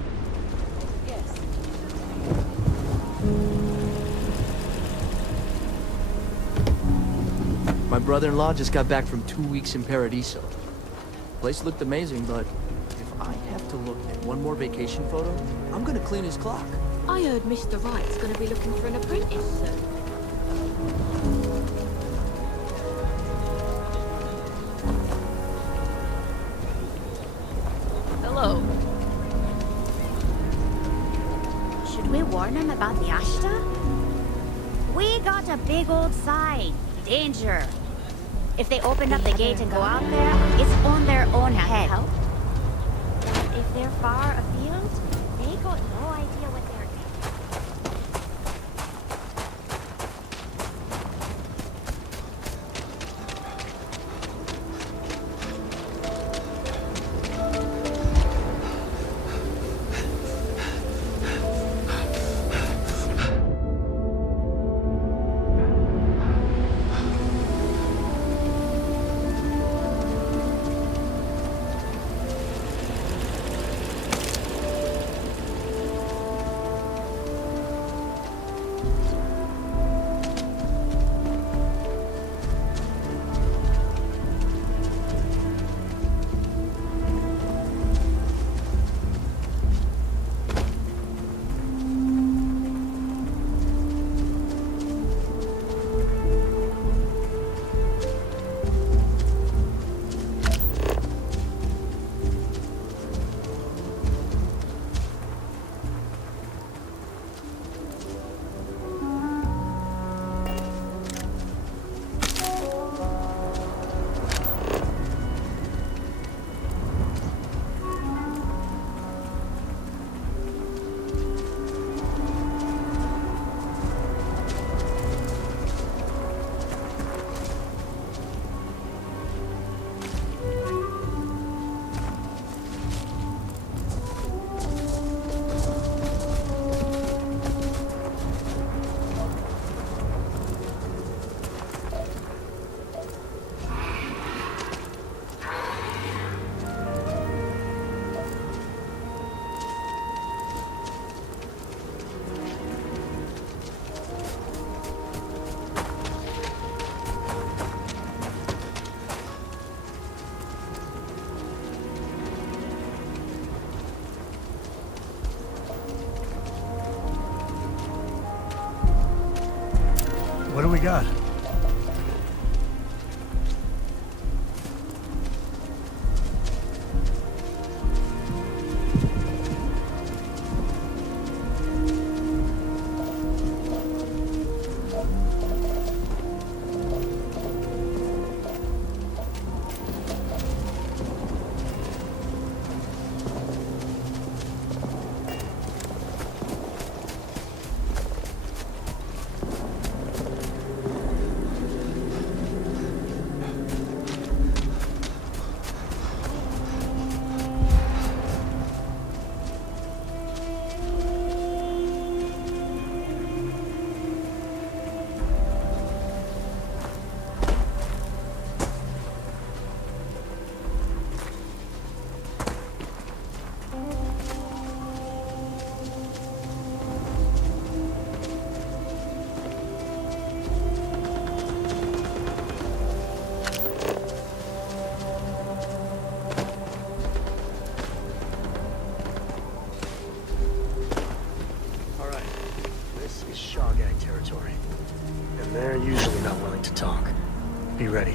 Yes. My brother-in-law just got back from 2 weeks in Paradiso. Place looked amazing, but if I have to look at one more vacation photo, I'm gonna clean his clock. I heard Mr. Wright's gonna be looking for an apprentice soon. Hello. Should we warn them about the Ashta? We got a big old sign. Danger. If they open up the gate and go out there, it's on their own head. But if they're far afield, they got no idea what they're doing. What do we got? They're usually not willing to talk. Be ready.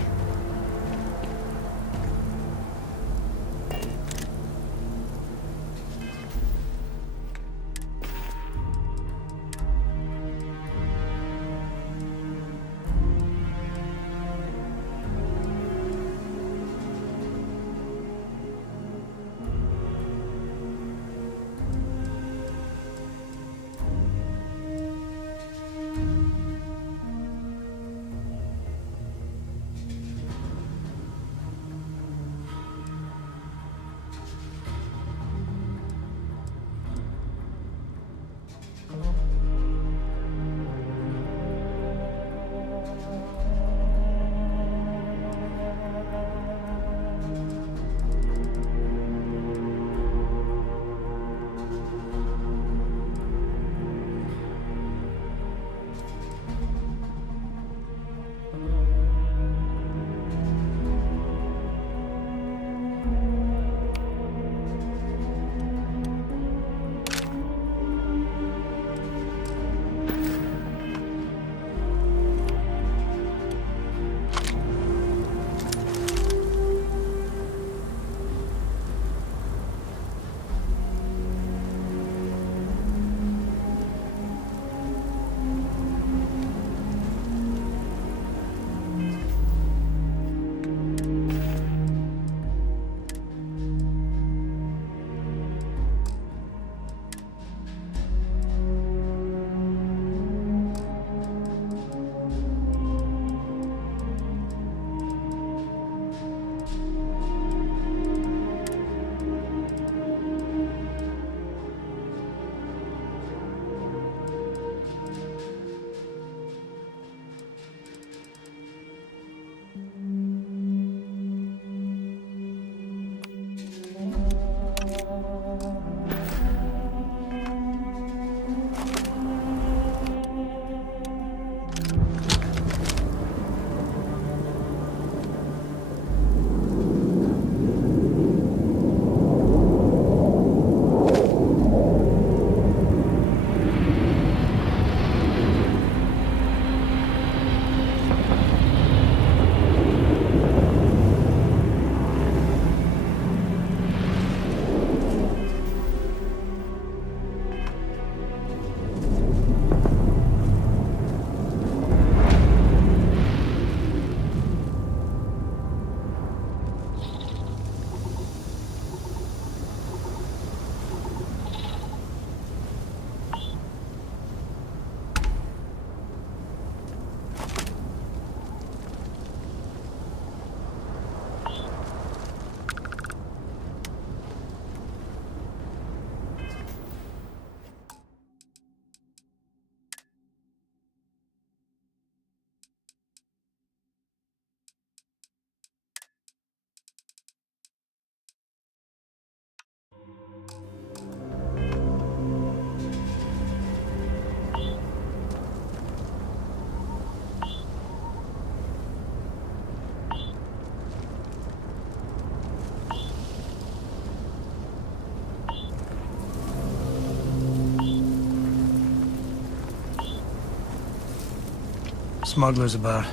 Smugglers about.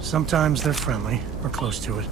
Sometimes they're friendly, or close to it.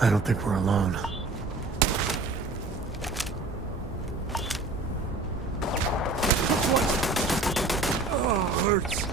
I don't think we're alone. Oh, hurts.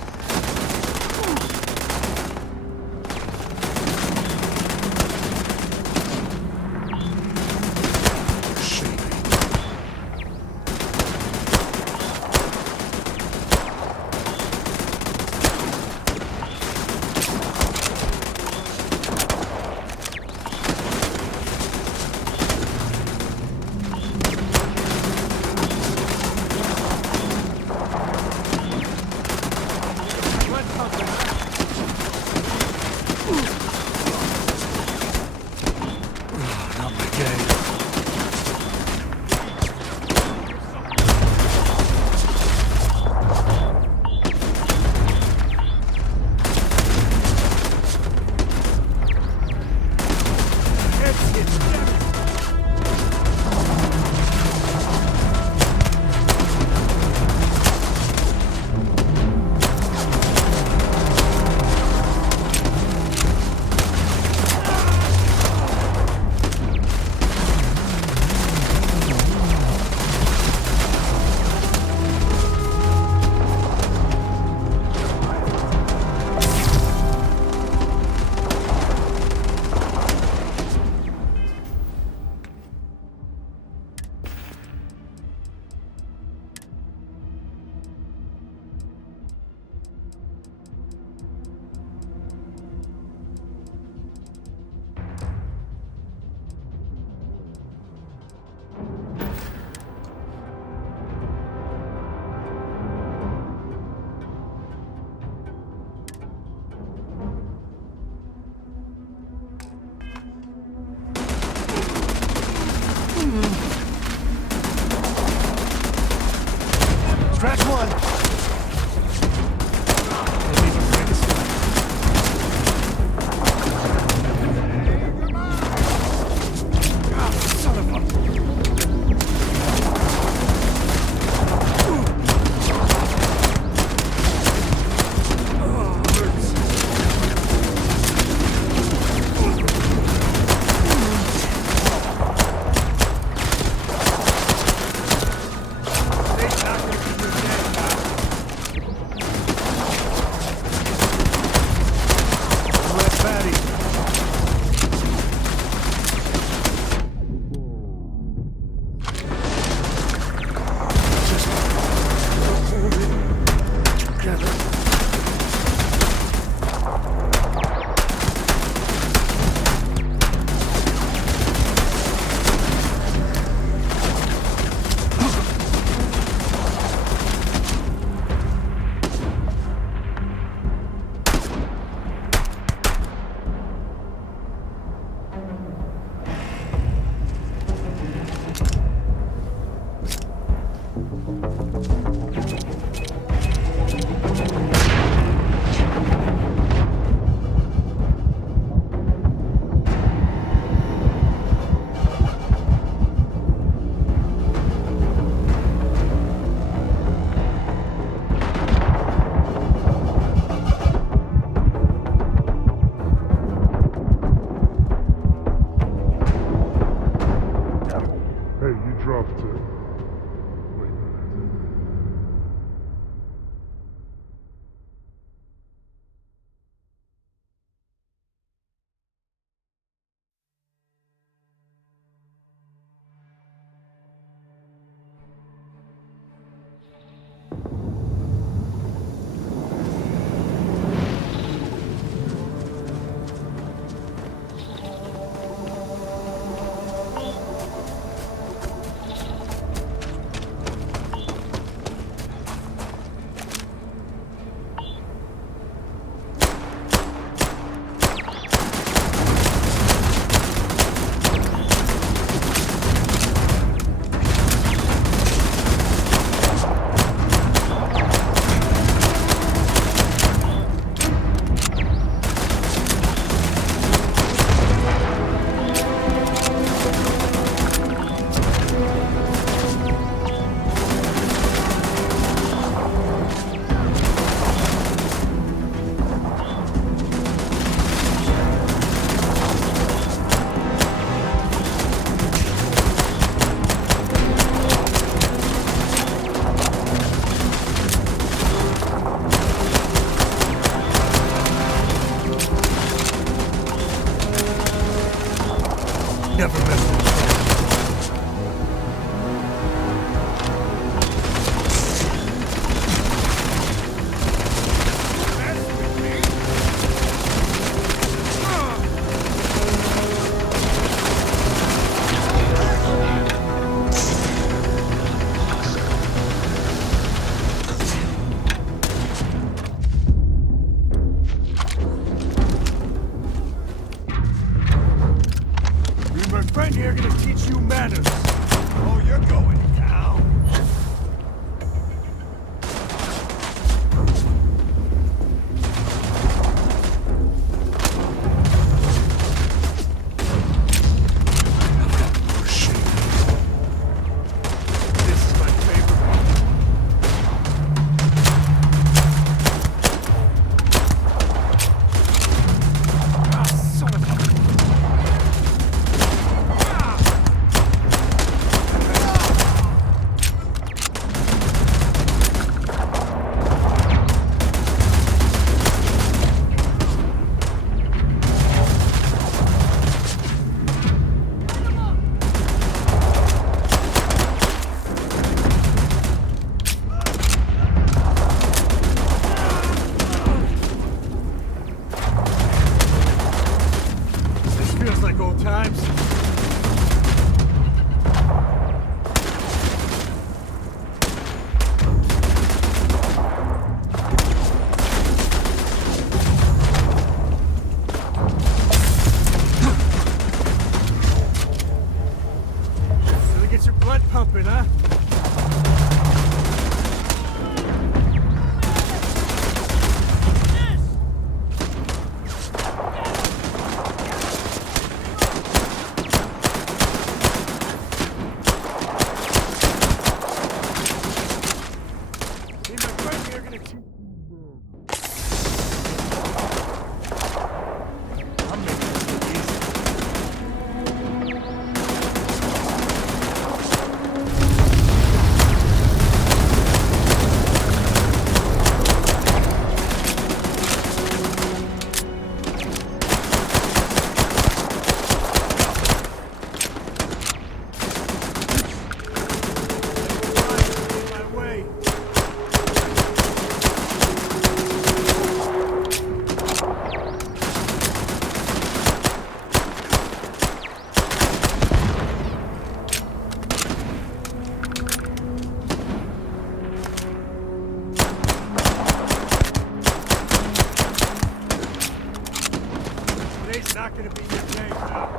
not gonna be your day, pal.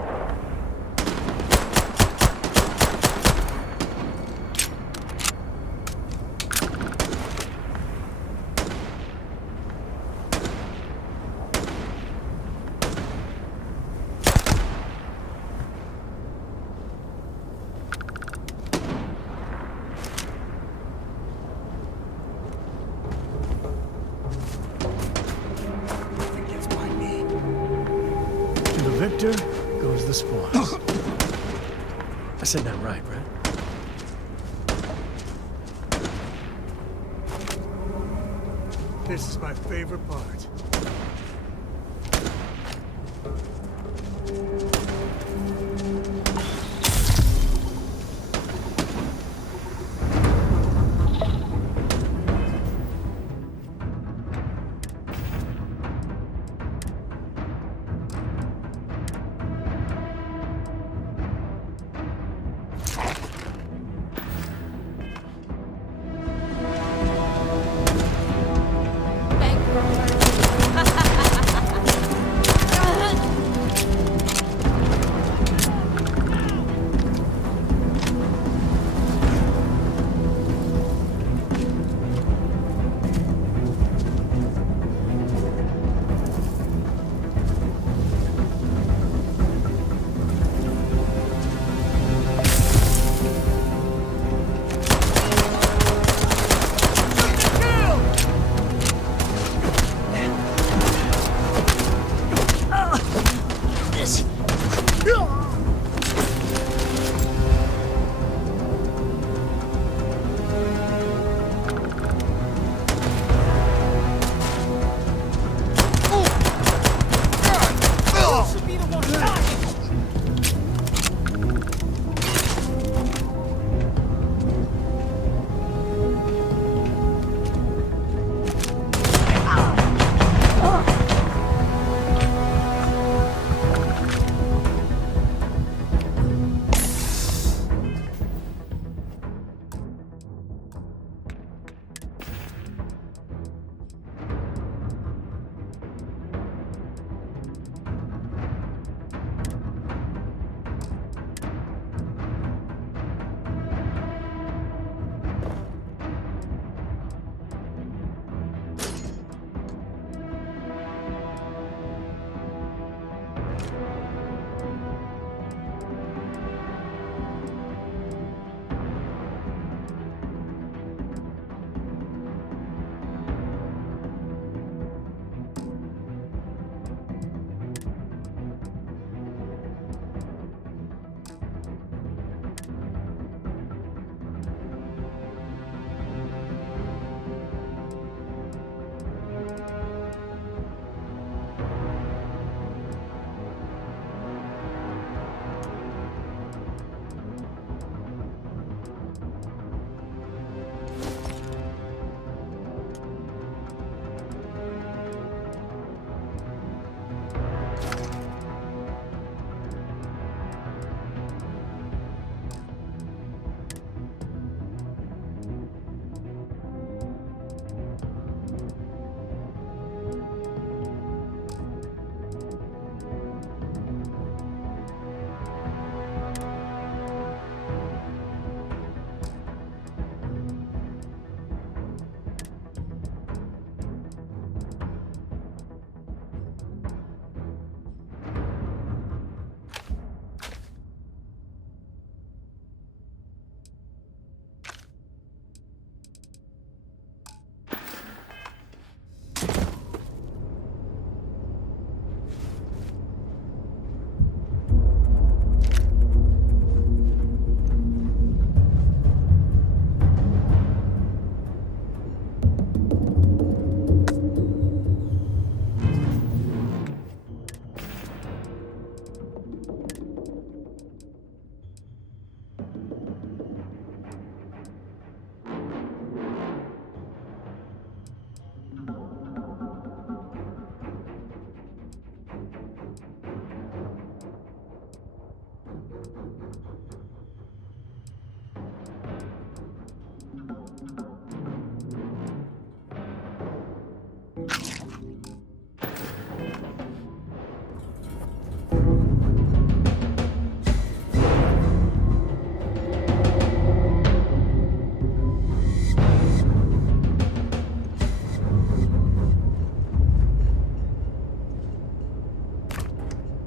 To the victor goes the spoils. I said that right? This is my favorite part.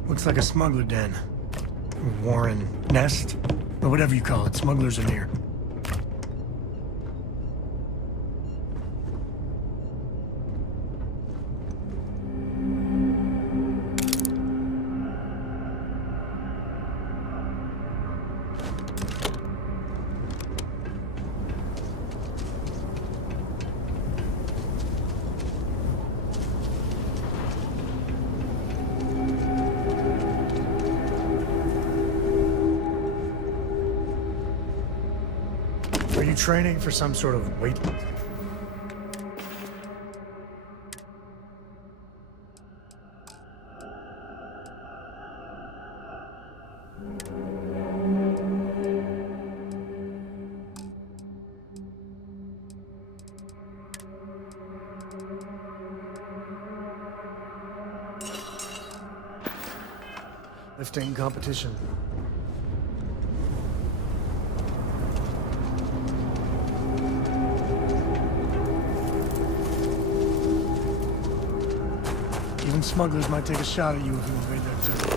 Looks like a smuggler den. Warren nest? Or whatever you call it. Smugglers are near. Are you training for some sort of weight? Lifting competition. Even smugglers might take a shot at you if you invade their territory.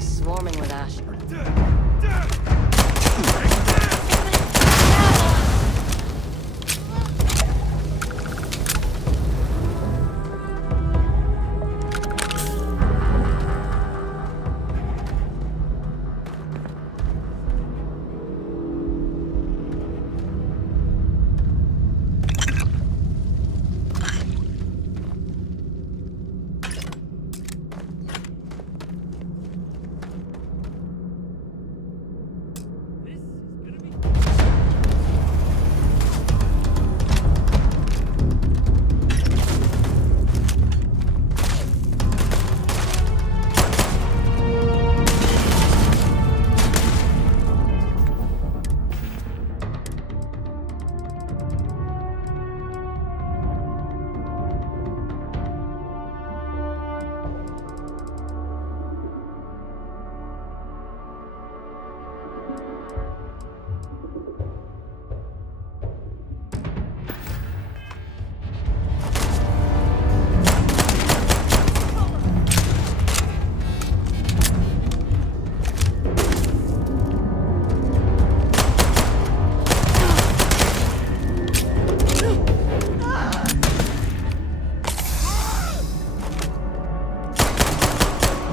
Swarming with ash.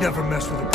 Never mess with a girl.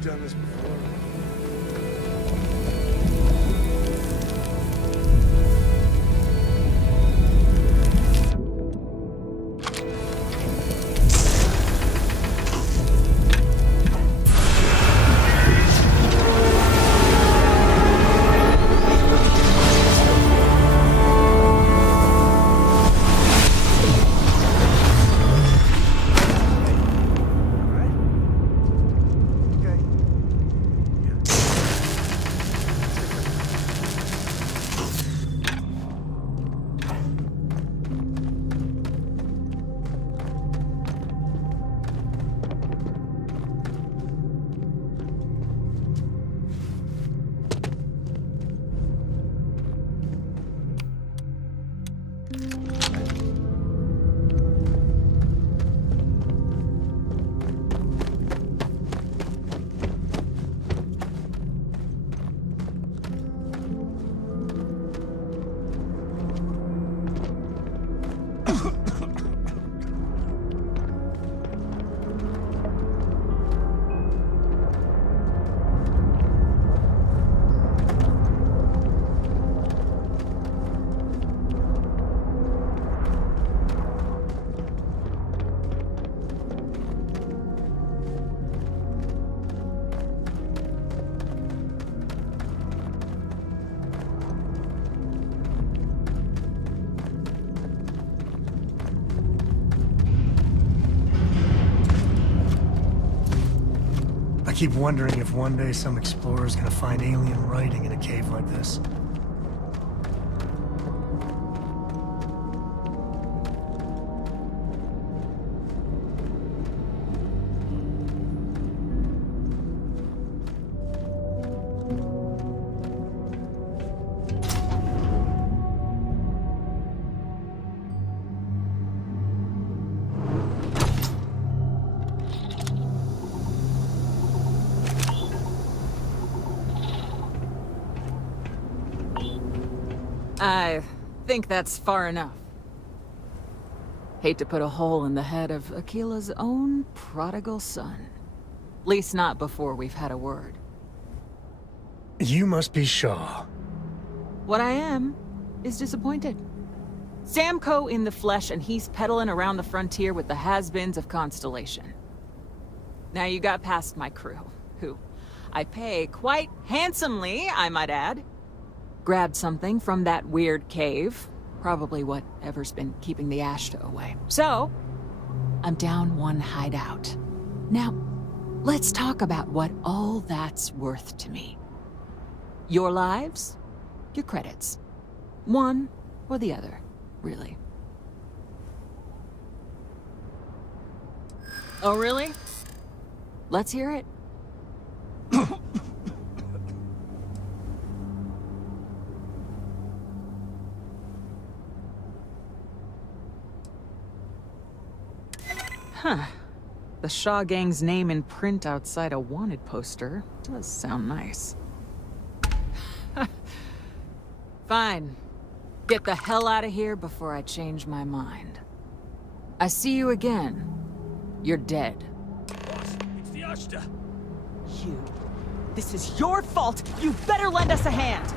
You've done this before. I keep wondering if one day some explorer's gonna find alien writing in a cave like this. I think that's far enough. Hate to put a hole in the head of Aquila's own prodigal son. Least not before we've had a word. You must be Shaw. What I am is disappointed. Samco in the flesh, and he's peddling around the frontier with the has-beens of Constellation. Now you got past my crew, who I pay quite handsomely, I might add. Grabbed something from that weird cave. Probably whatever's been keeping the Ashta away. So, I'm down one hideout. Now, let's talk about what all that's worth to me. Your lives, your credits. One or the other, really. Oh, really? Let's hear it. Huh. The Shaw Gang's name in print outside a wanted poster does sound nice. Fine. Get the hell out of here before I change my mind. I see you again. You're dead. Boss, it's the Ashta. You. This is your fault! You better lend us a hand!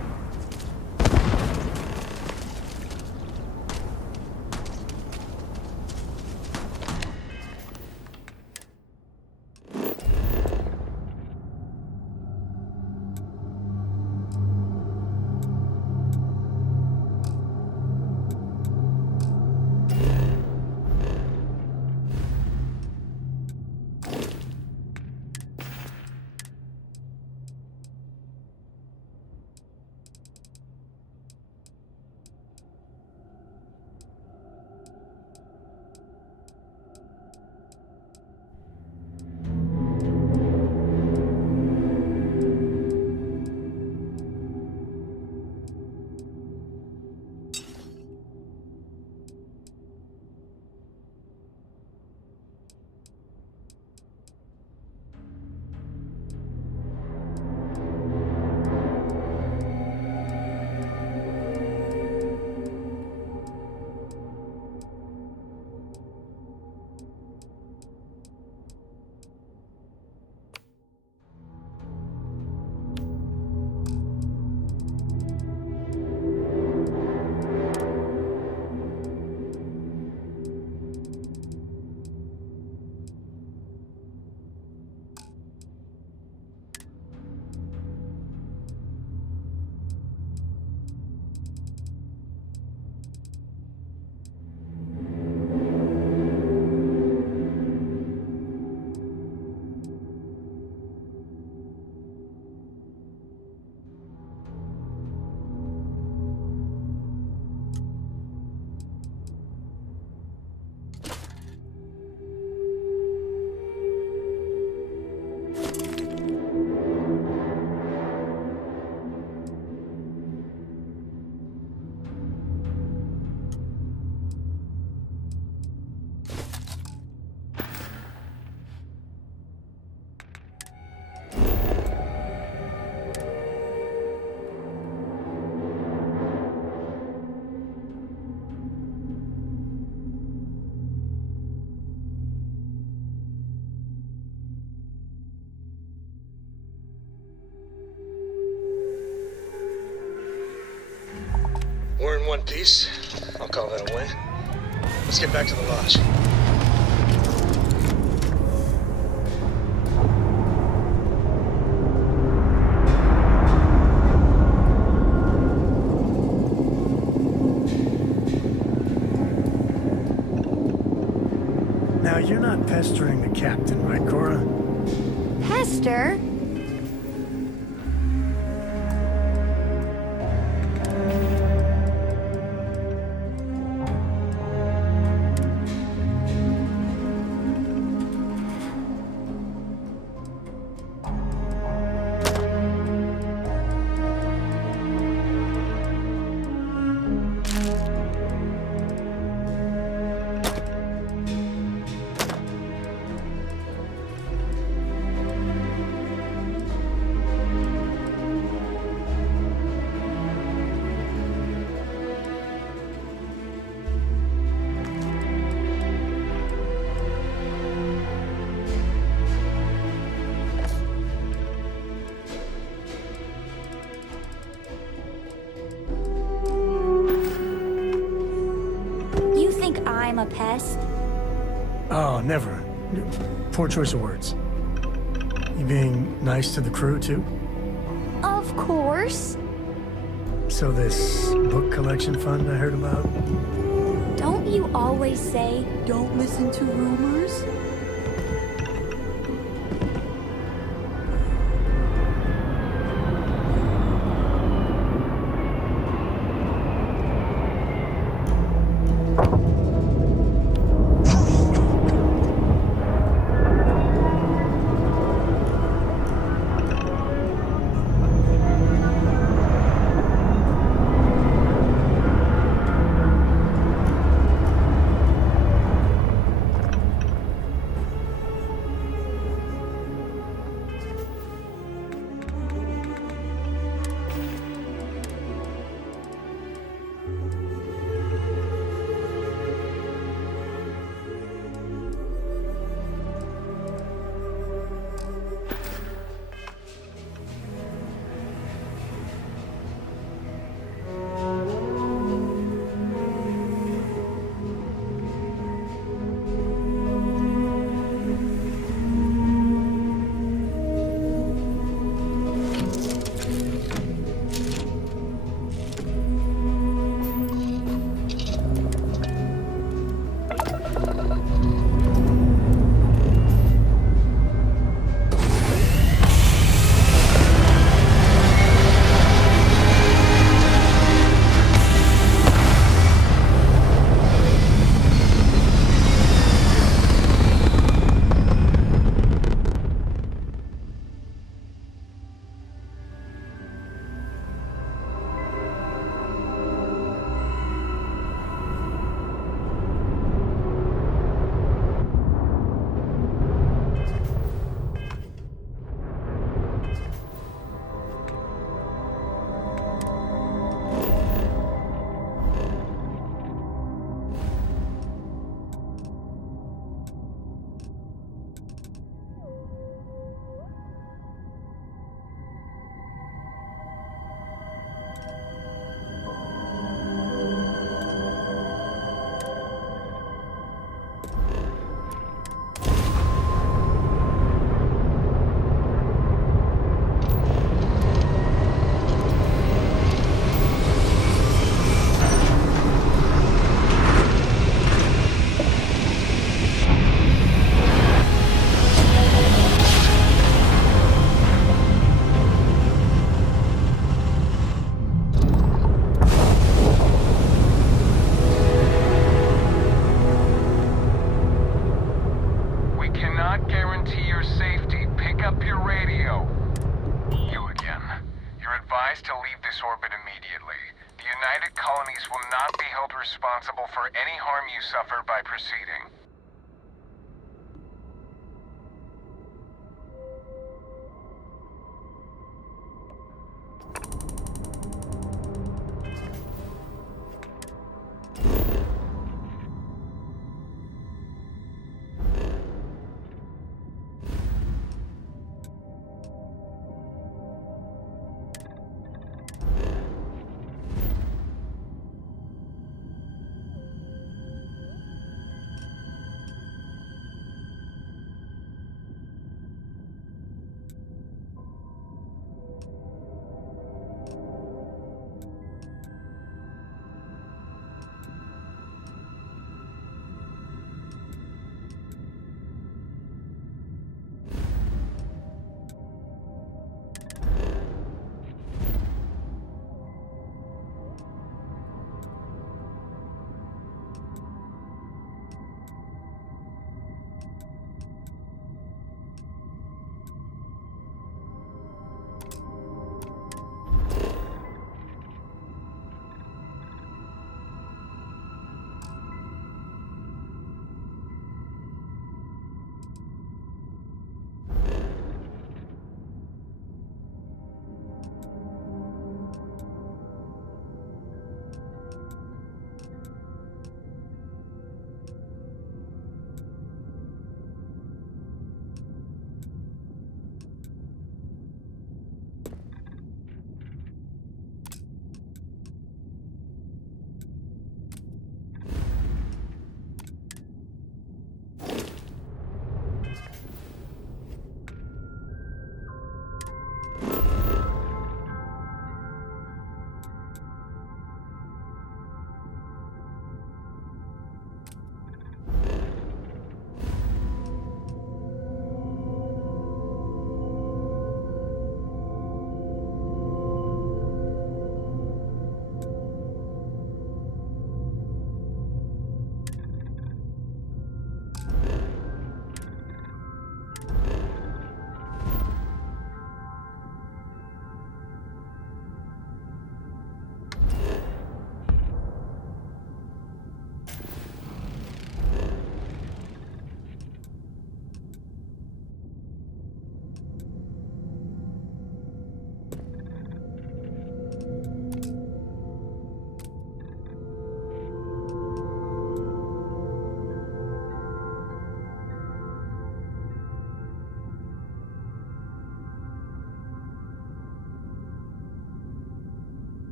one piece. I'll call that a win. Let's get back to the lodge. Now, you're not pestering the captain, right, Cora? Hester? I'm a pest? Oh, never. Poor choice of words. You being nice to the crew, too? Of course. So this book collection fund I heard about? Don't you always say, don't listen to rumors? responsible for any harm you suffer by proceeding.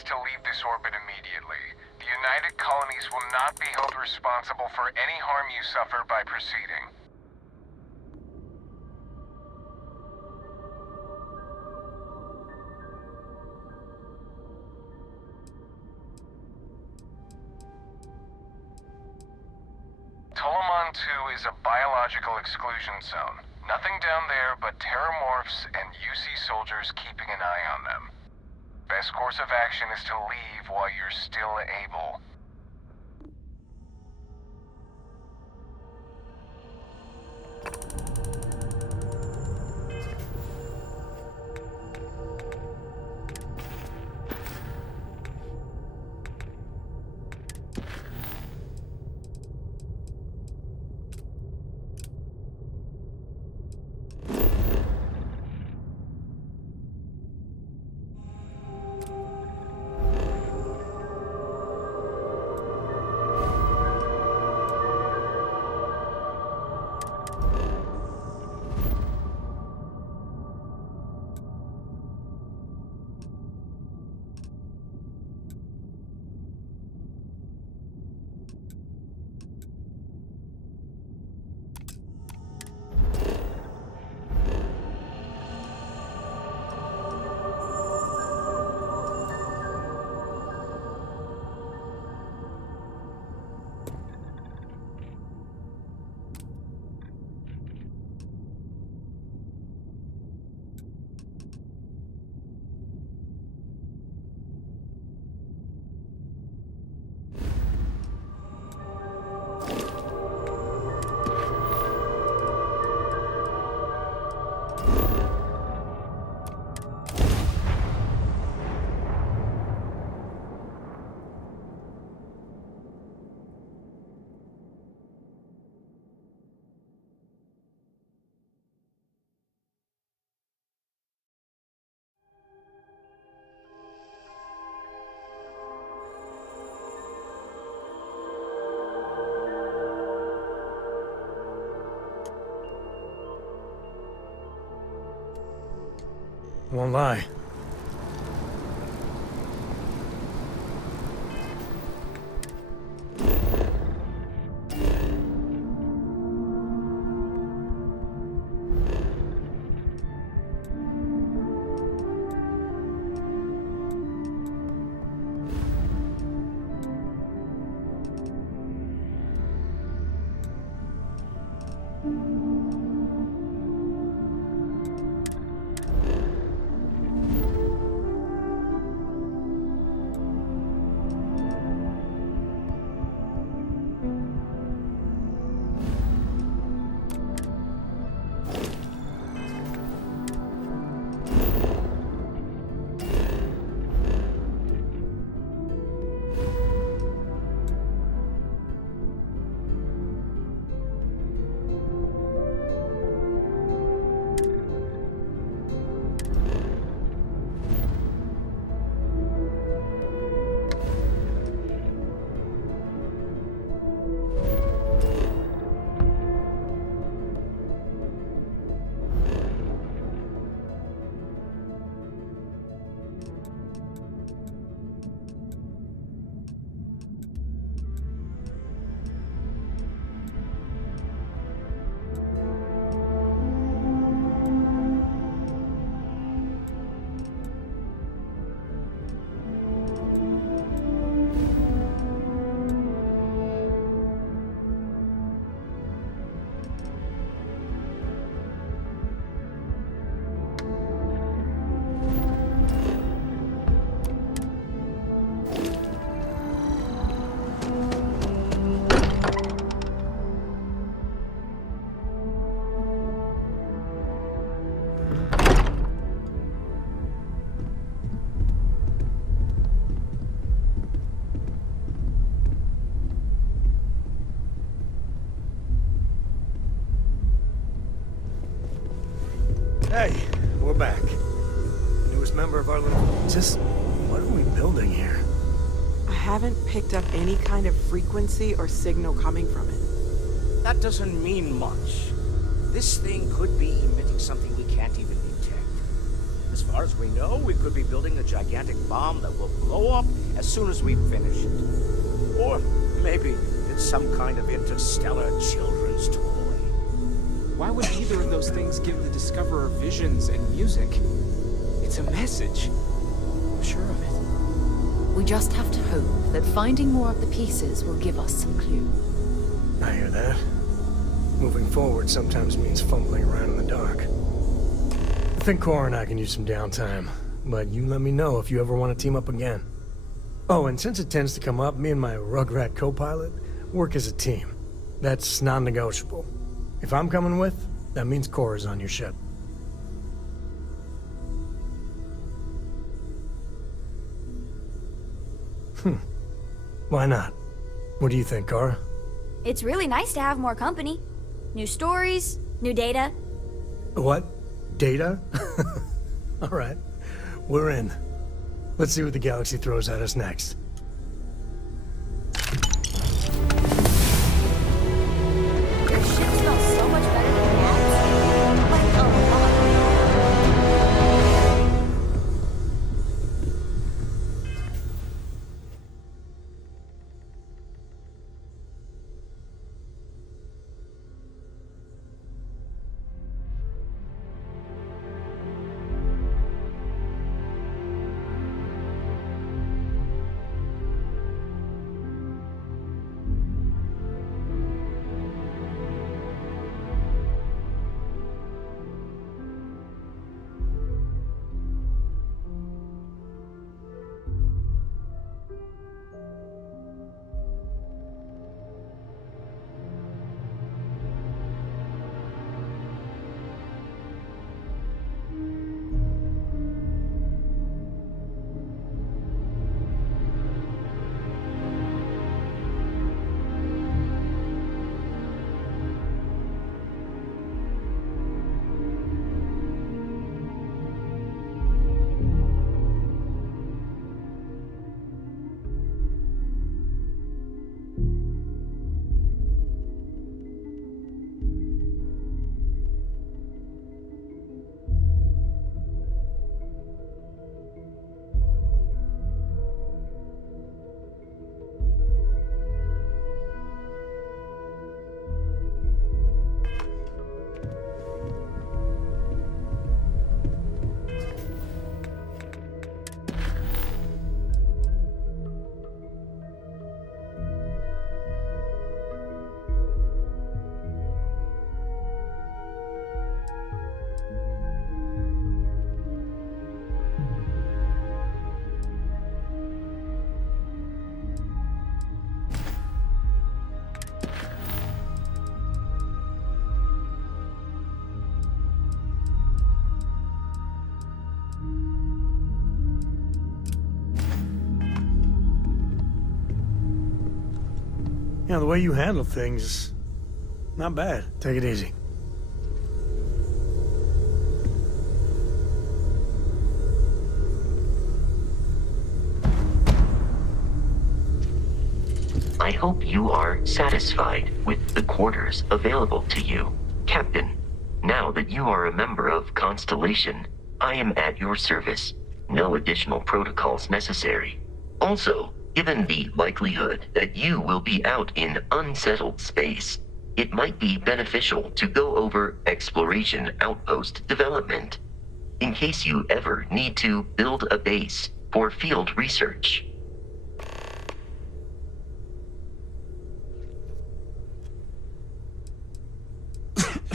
is to leave this orbit immediately. The United Colonies will not be held responsible for any harm you suffer by proceeding. Tolomon 2 is a biological exclusion zone. Nothing down there but terramorphs and UC soldiers keeping an eye on them. Best course of action is to leave while you're still able. Won't lie. Hey, we're back. Newest member of our little... Just... what are we building here? I haven't picked up any kind of frequency or signal coming from it. That doesn't mean much. This thing could be emitting something we can't even detect. As far far as we know, we could be building a gigantic bomb that will blow up as soon as we finish it. Or maybe it's some kind of interstellar children's toy. Why would either of those things give the Discoverer visions and music? It's a message. I'm sure of it. We just have to hope that finding more of the pieces will give us some clue. I hear that. Moving forward sometimes means fumbling around in the dark. I think Cora and I can use some downtime, but you let me know if you ever want to team up again. Oh, and since it tends to come up, me and my Rugrat co-pilot work as a team. That's non-negotiable. If I'm coming with, that means Cora's on your ship. Why not? What do you think, Cora? It's really nice to have more company. New stories, new data. What? Data? Alright. We're in. Let's see what the galaxy throws at us next. Your ship smells so much better than that. Like a lot. Yeah, the way you handle things, not bad. Take it easy. I hope you are satisfied with the quarters available to you, Captain. Now that you are a member of Constellation, I am at your service. No additional protocols necessary. Also, given the likelihood that you will be out in unsettled space, it might be beneficial to go over exploration outpost development, in case you ever need to build a base for field research.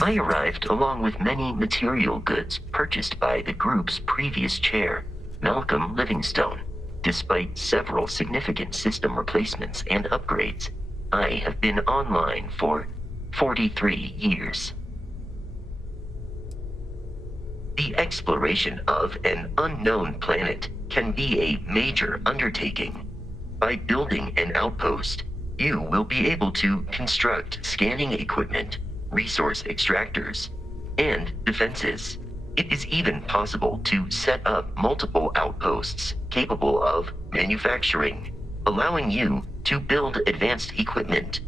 I arrived along with many material goods purchased by the group's previous chair, Malcolm Livingstone. Despite several significant system replacements and upgrades, I have been online for 43 years. The exploration of an unknown planet can be a major undertaking. By building an outpost, you will be able to construct scanning equipment, resource extractors, and defenses. It is even possible to set up multiple outposts capable of manufacturing, allowing you to build advanced equipment.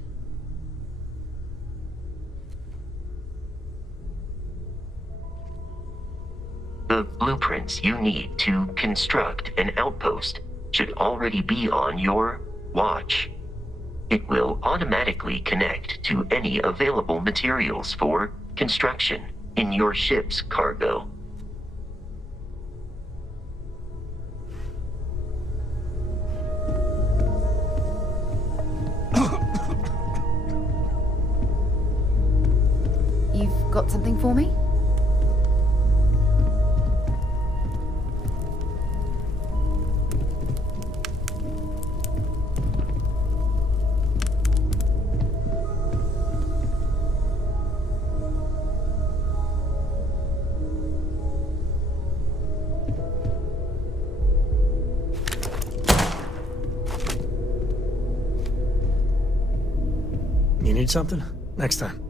The The blueprints you need to construct an outpost should already be on your watch. It will automatically connect to any available materials for construction in your ship's cargo. You've got something for me? You need something? Next time.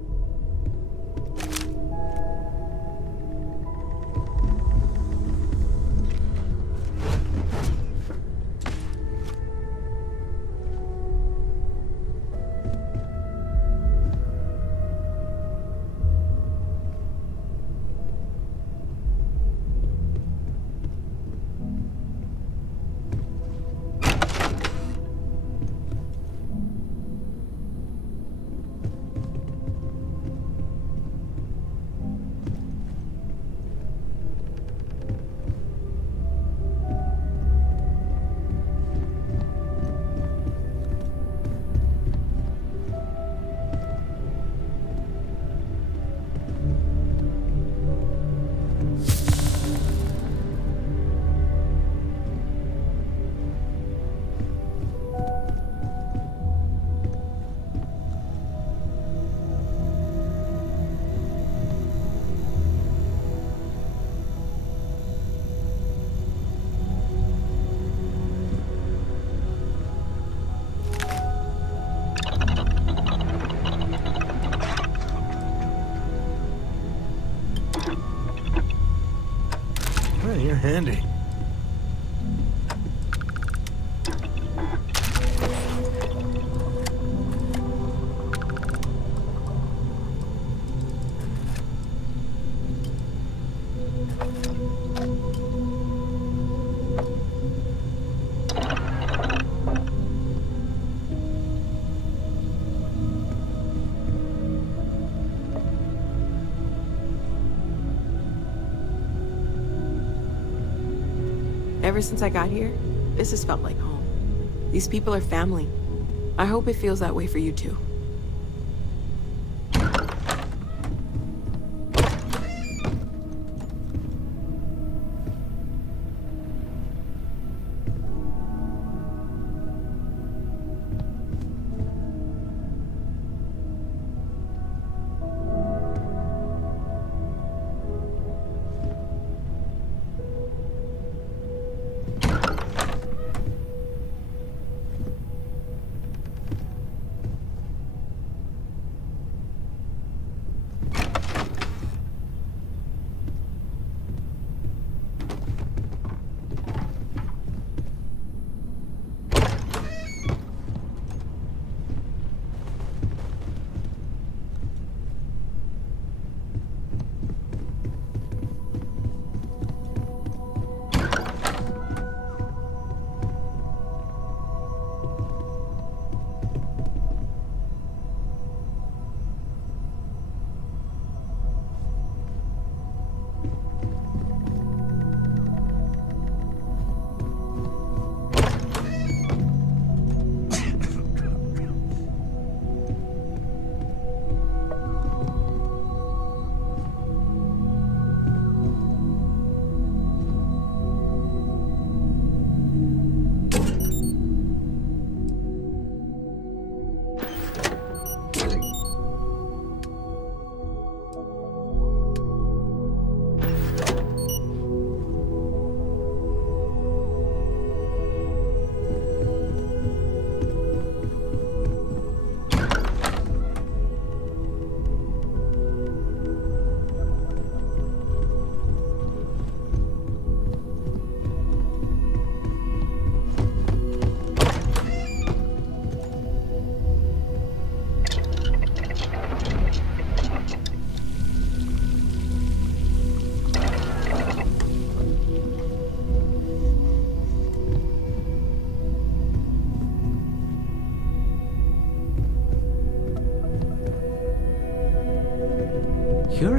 Hey, you're handy. Ever since I got here, this has felt like home. These people are family. I hope it feels that way for you too.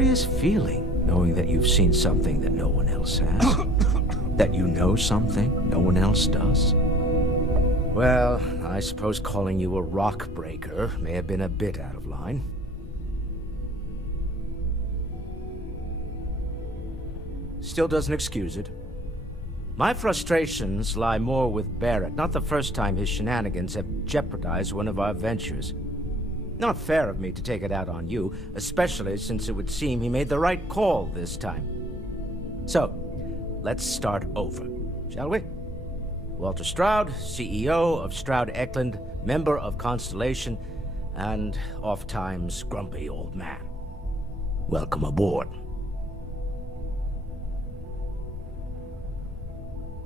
curious feeling, knowing that you've seen something that no one else has. That you know something no one else does. Well, I suppose calling you a rock breaker may have been a bit out of line. Still doesn't excuse it. My frustrations lie more with Barrett, not the first time his shenanigans have jeopardized one of our ventures. Not fair of me to take it out on you, especially since it would seem he made the right call this time. So, let's start over, shall we? Walter Stroud, CEO of Stroud Eklund, member of Constellation, and oft-times grumpy old man. Welcome aboard.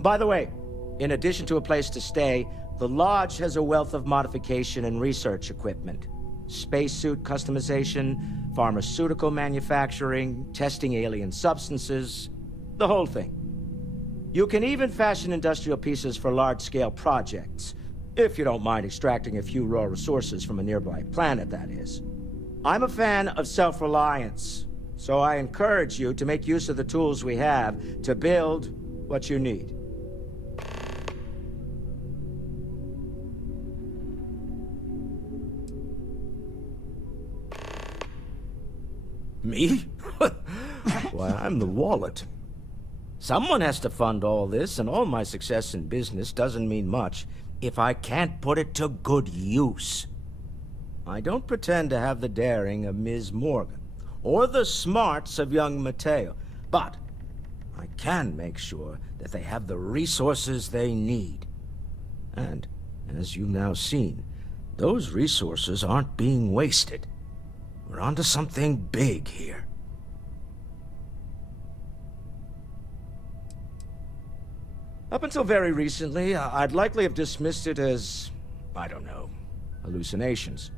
By the way, in addition to a place to stay, the Lodge has a wealth of modification and research equipment. Spacesuit customization, pharmaceutical manufacturing, testing alien substances, the whole thing. You can even fashion industrial pieces for large-scale projects, if you don't mind extracting a few raw resources from a nearby planet, that is. I'm a fan of self-reliance, so I encourage you to make use of the tools we have to build what you need. Me? Why, I'm the wallet. Someone has to fund all this, and all my success in business doesn't mean much if I can't put it to good use. I don't pretend to have the daring of Ms. Morgan, or the smarts of young Mateo, but I can make sure that they have the resources they need. And, as you've now seen, those resources aren't being wasted. We're onto something big here. Up until very recently, I'd likely have dismissed it as, I don't know, hallucinations.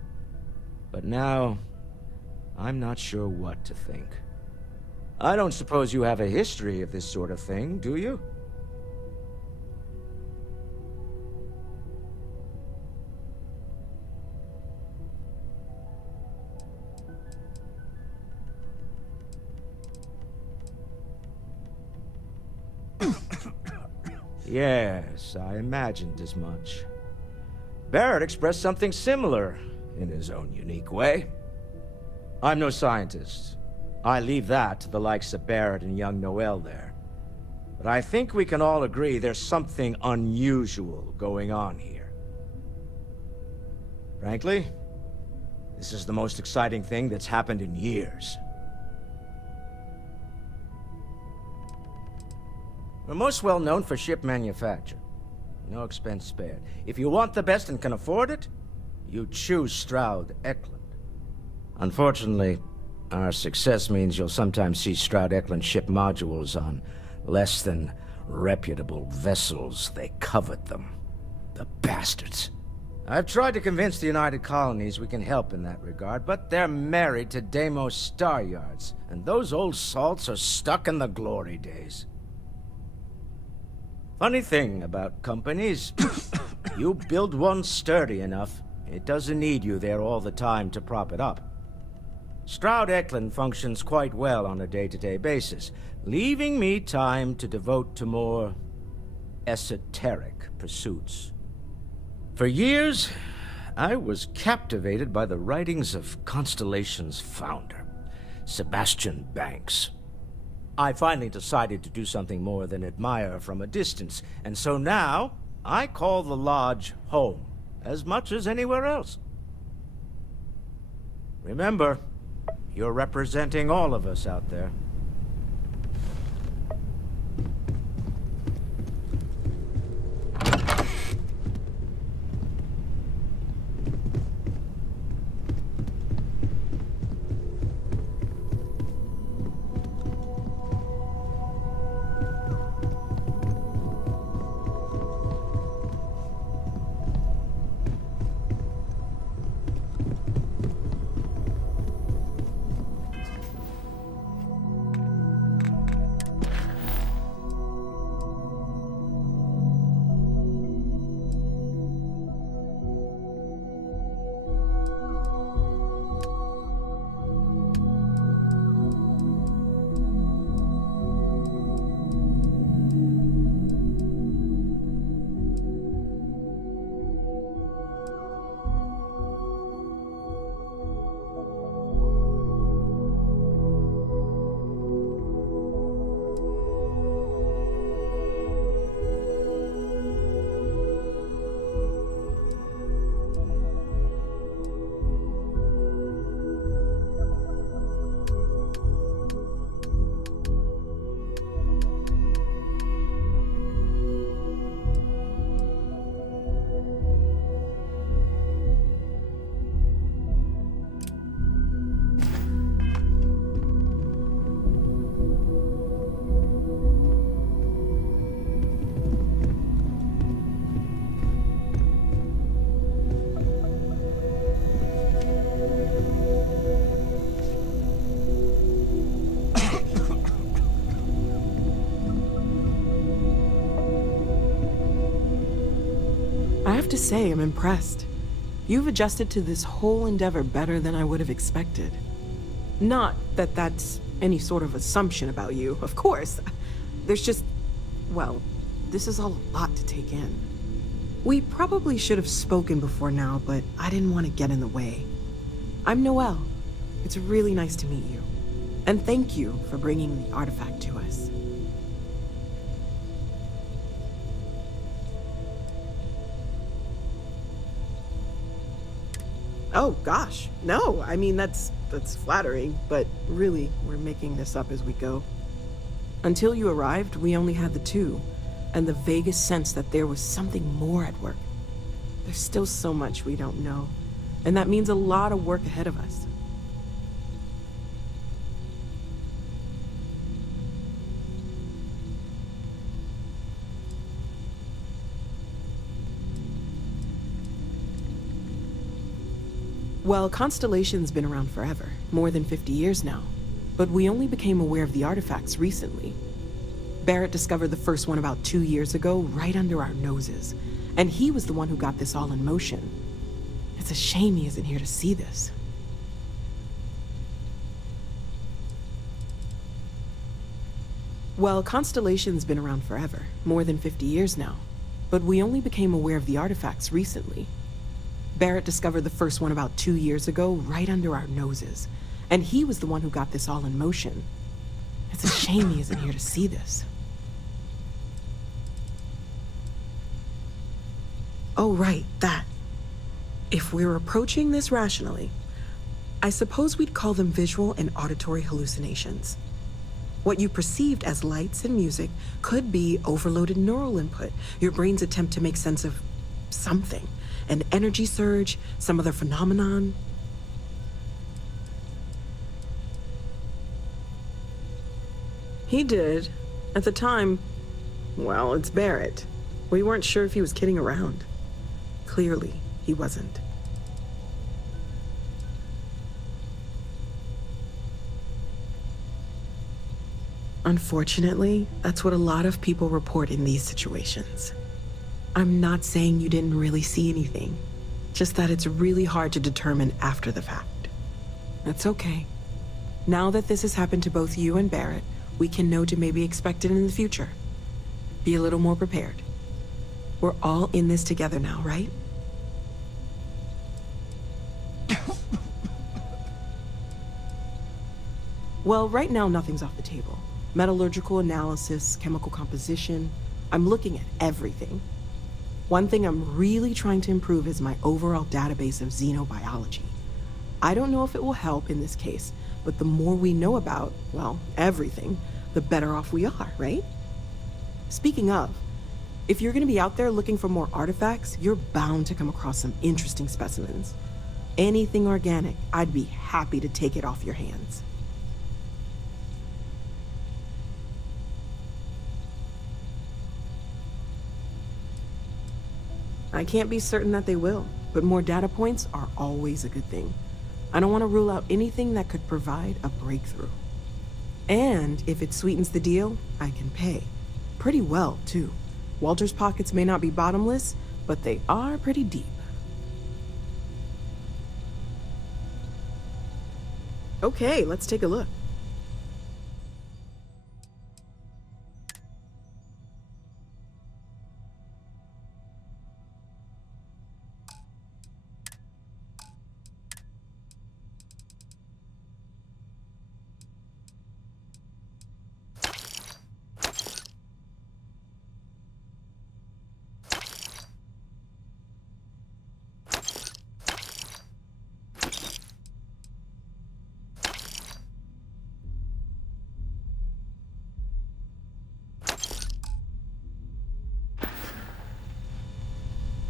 But now, I'm not sure what to think. I don't suppose you have a history of this sort of thing, do you? Yes, I imagined as much. Barrett expressed something similar, in his own unique way. I'm no scientist. I leave that to the likes of Barrett and young Noel there. But I think we can all agree there's something unusual going on here. Frankly, this is the most exciting thing that's happened in years. We're most well known for ship manufacture. No expense spared. If you want the best and can afford it, you choose Stroud Eklund. Unfortunately, our success means you'll sometimes see Stroud Eklund ship modules on less than reputable vessels. They covet them. The bastards. I've tried to convince the United Colonies we can help in that regard, but they're married to Deimos Star Yards, and those old salts are stuck in the glory days. Funny thing about companies, you build one sturdy enough, it doesn't need you there all the time to prop it up. Stroud Eklund functions quite well on a day-to-day basis, leaving me time to devote to more esoteric pursuits. For years, I was captivated by the writings of Constellation's founder, Sebastian Banks. I finally decided to do something more than admire from a distance, and so now, I call the Lodge home, as much as anywhere else. Remember, you're representing all of us out there. have to say, I'm impressed. You've adjusted to this whole endeavor better than I would have expected. Not that that's any sort of assumption about you, of course. There's just, well, this is a lot to take in. We probably should have spoken before now, but I didn't want to get in the way. I'm Noelle. It's really nice to meet you. And thank you for bringing the artifact to us. Oh, gosh. No, I mean, that's flattering, but really, we're making this up as we go. Until you arrived, we only had the two, and the vaguest sense that there was something more at work. There's still so much we don't know, and that means a lot of work ahead of us. Well, Constellation's been around forever, more than 50 years now. But we only became aware of the artifacts recently. Barrett discovered the first one about 2 years ago, right under our noses. And he was the one who got this all in motion. It's a shame he isn't here to see this. Well, Constellation's been around forever, more than 50 years now. But we only became aware of the artifacts recently. Barrett discovered the first one about 2 years ago, right under our noses. And he was the one who got this all in motion. It's a shame he isn't here to see this. Oh, right, that. If we're approaching this rationally, I suppose we'd call them visual and auditory hallucinations. What you perceived as lights and music could be overloaded neural input, your brain's attempt to make sense of something. An energy surge, some other phenomenon. He did. At the time, well, it's Barrett. We weren't sure if he was kidding around. Clearly, he wasn't. Unfortunately, that's what a lot of people report in these situations. I'm not saying you didn't really see anything, just that it's really hard to determine after the fact. That's okay. Now that this has happened to both you and Barrett, we can know to maybe expect it in the future. Be a little more prepared. We're all in this together now, right? Well, right now nothing's off the table. Metallurgical analysis, chemical composition. I'm looking at everything. One thing I'm really trying to improve is my overall database of xenobiology. I don't know if it will help in this case, but the more we know about, well, everything, the better off we are, right? Speaking of, if you're gonna be out there looking for more artifacts, you're bound to come across some interesting specimens. Anything organic, I'd be happy to take it off your hands. I can't be certain that they will, but more data points are always a good thing. I don't want to rule out anything that could provide a breakthrough. And if it sweetens the deal, I can pay. Pretty well, too. Walter's pockets may not be bottomless, but they are pretty deep. Okay, let's take a look.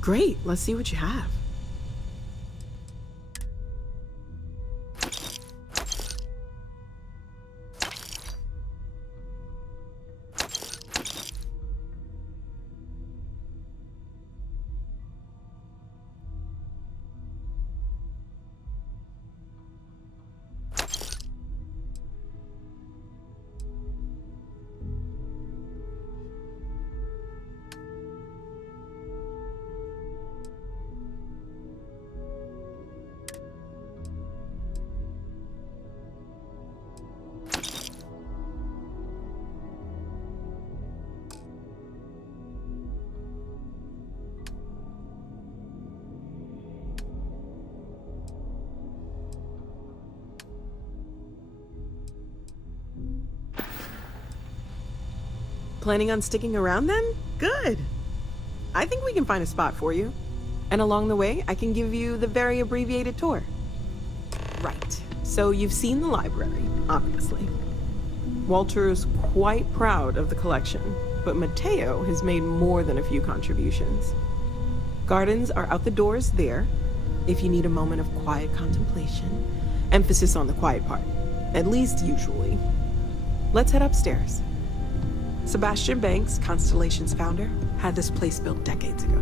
Great, let's see what you have. Planning on sticking around then? Good. I think we can find a spot for you. And along the way, I can give you the very abbreviated tour. Right. So you've seen the library, obviously. Walter's quite proud of the collection, but Mateo has made more than a few contributions. Gardens are out the doors there, if you need a moment of quiet contemplation. Emphasis on the quiet part, at least usually. Let's head upstairs. Sebastian Banks, Constellation's founder, had this place built decades ago.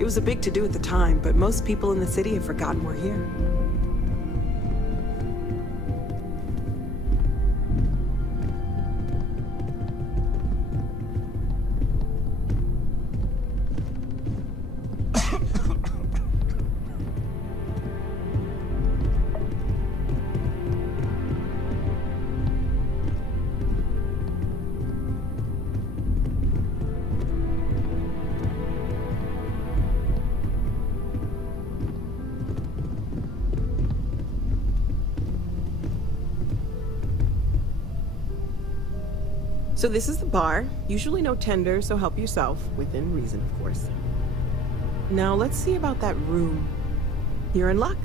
It was a big to-do at the time, but most people in the city have forgotten we're here. So this is the bar. Usually no tender, so help yourself. Within reason, of course. Now let's see about that room. You're in luck.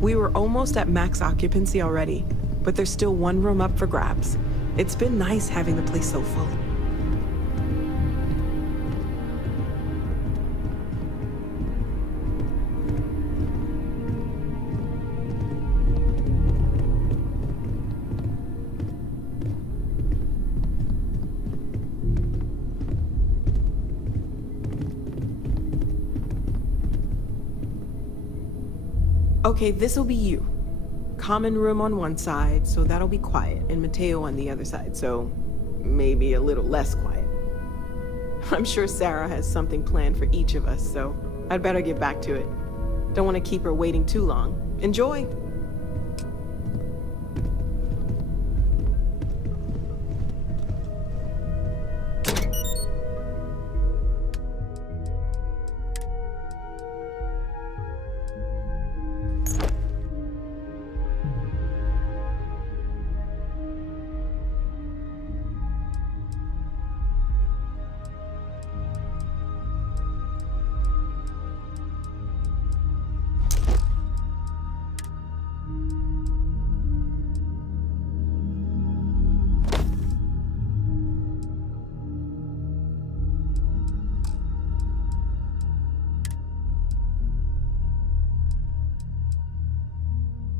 We were almost at max occupancy already, but there's still one room up for grabs. It's been nice having the place so full. Okay, this'll be you. Common room on one side, so that'll be quiet, and Mateo on the other side, so maybe a little less quiet. I'm sure Sarah has something planned for each of us, so I'd better get back to it. Don't want to keep her waiting too long. Enjoy!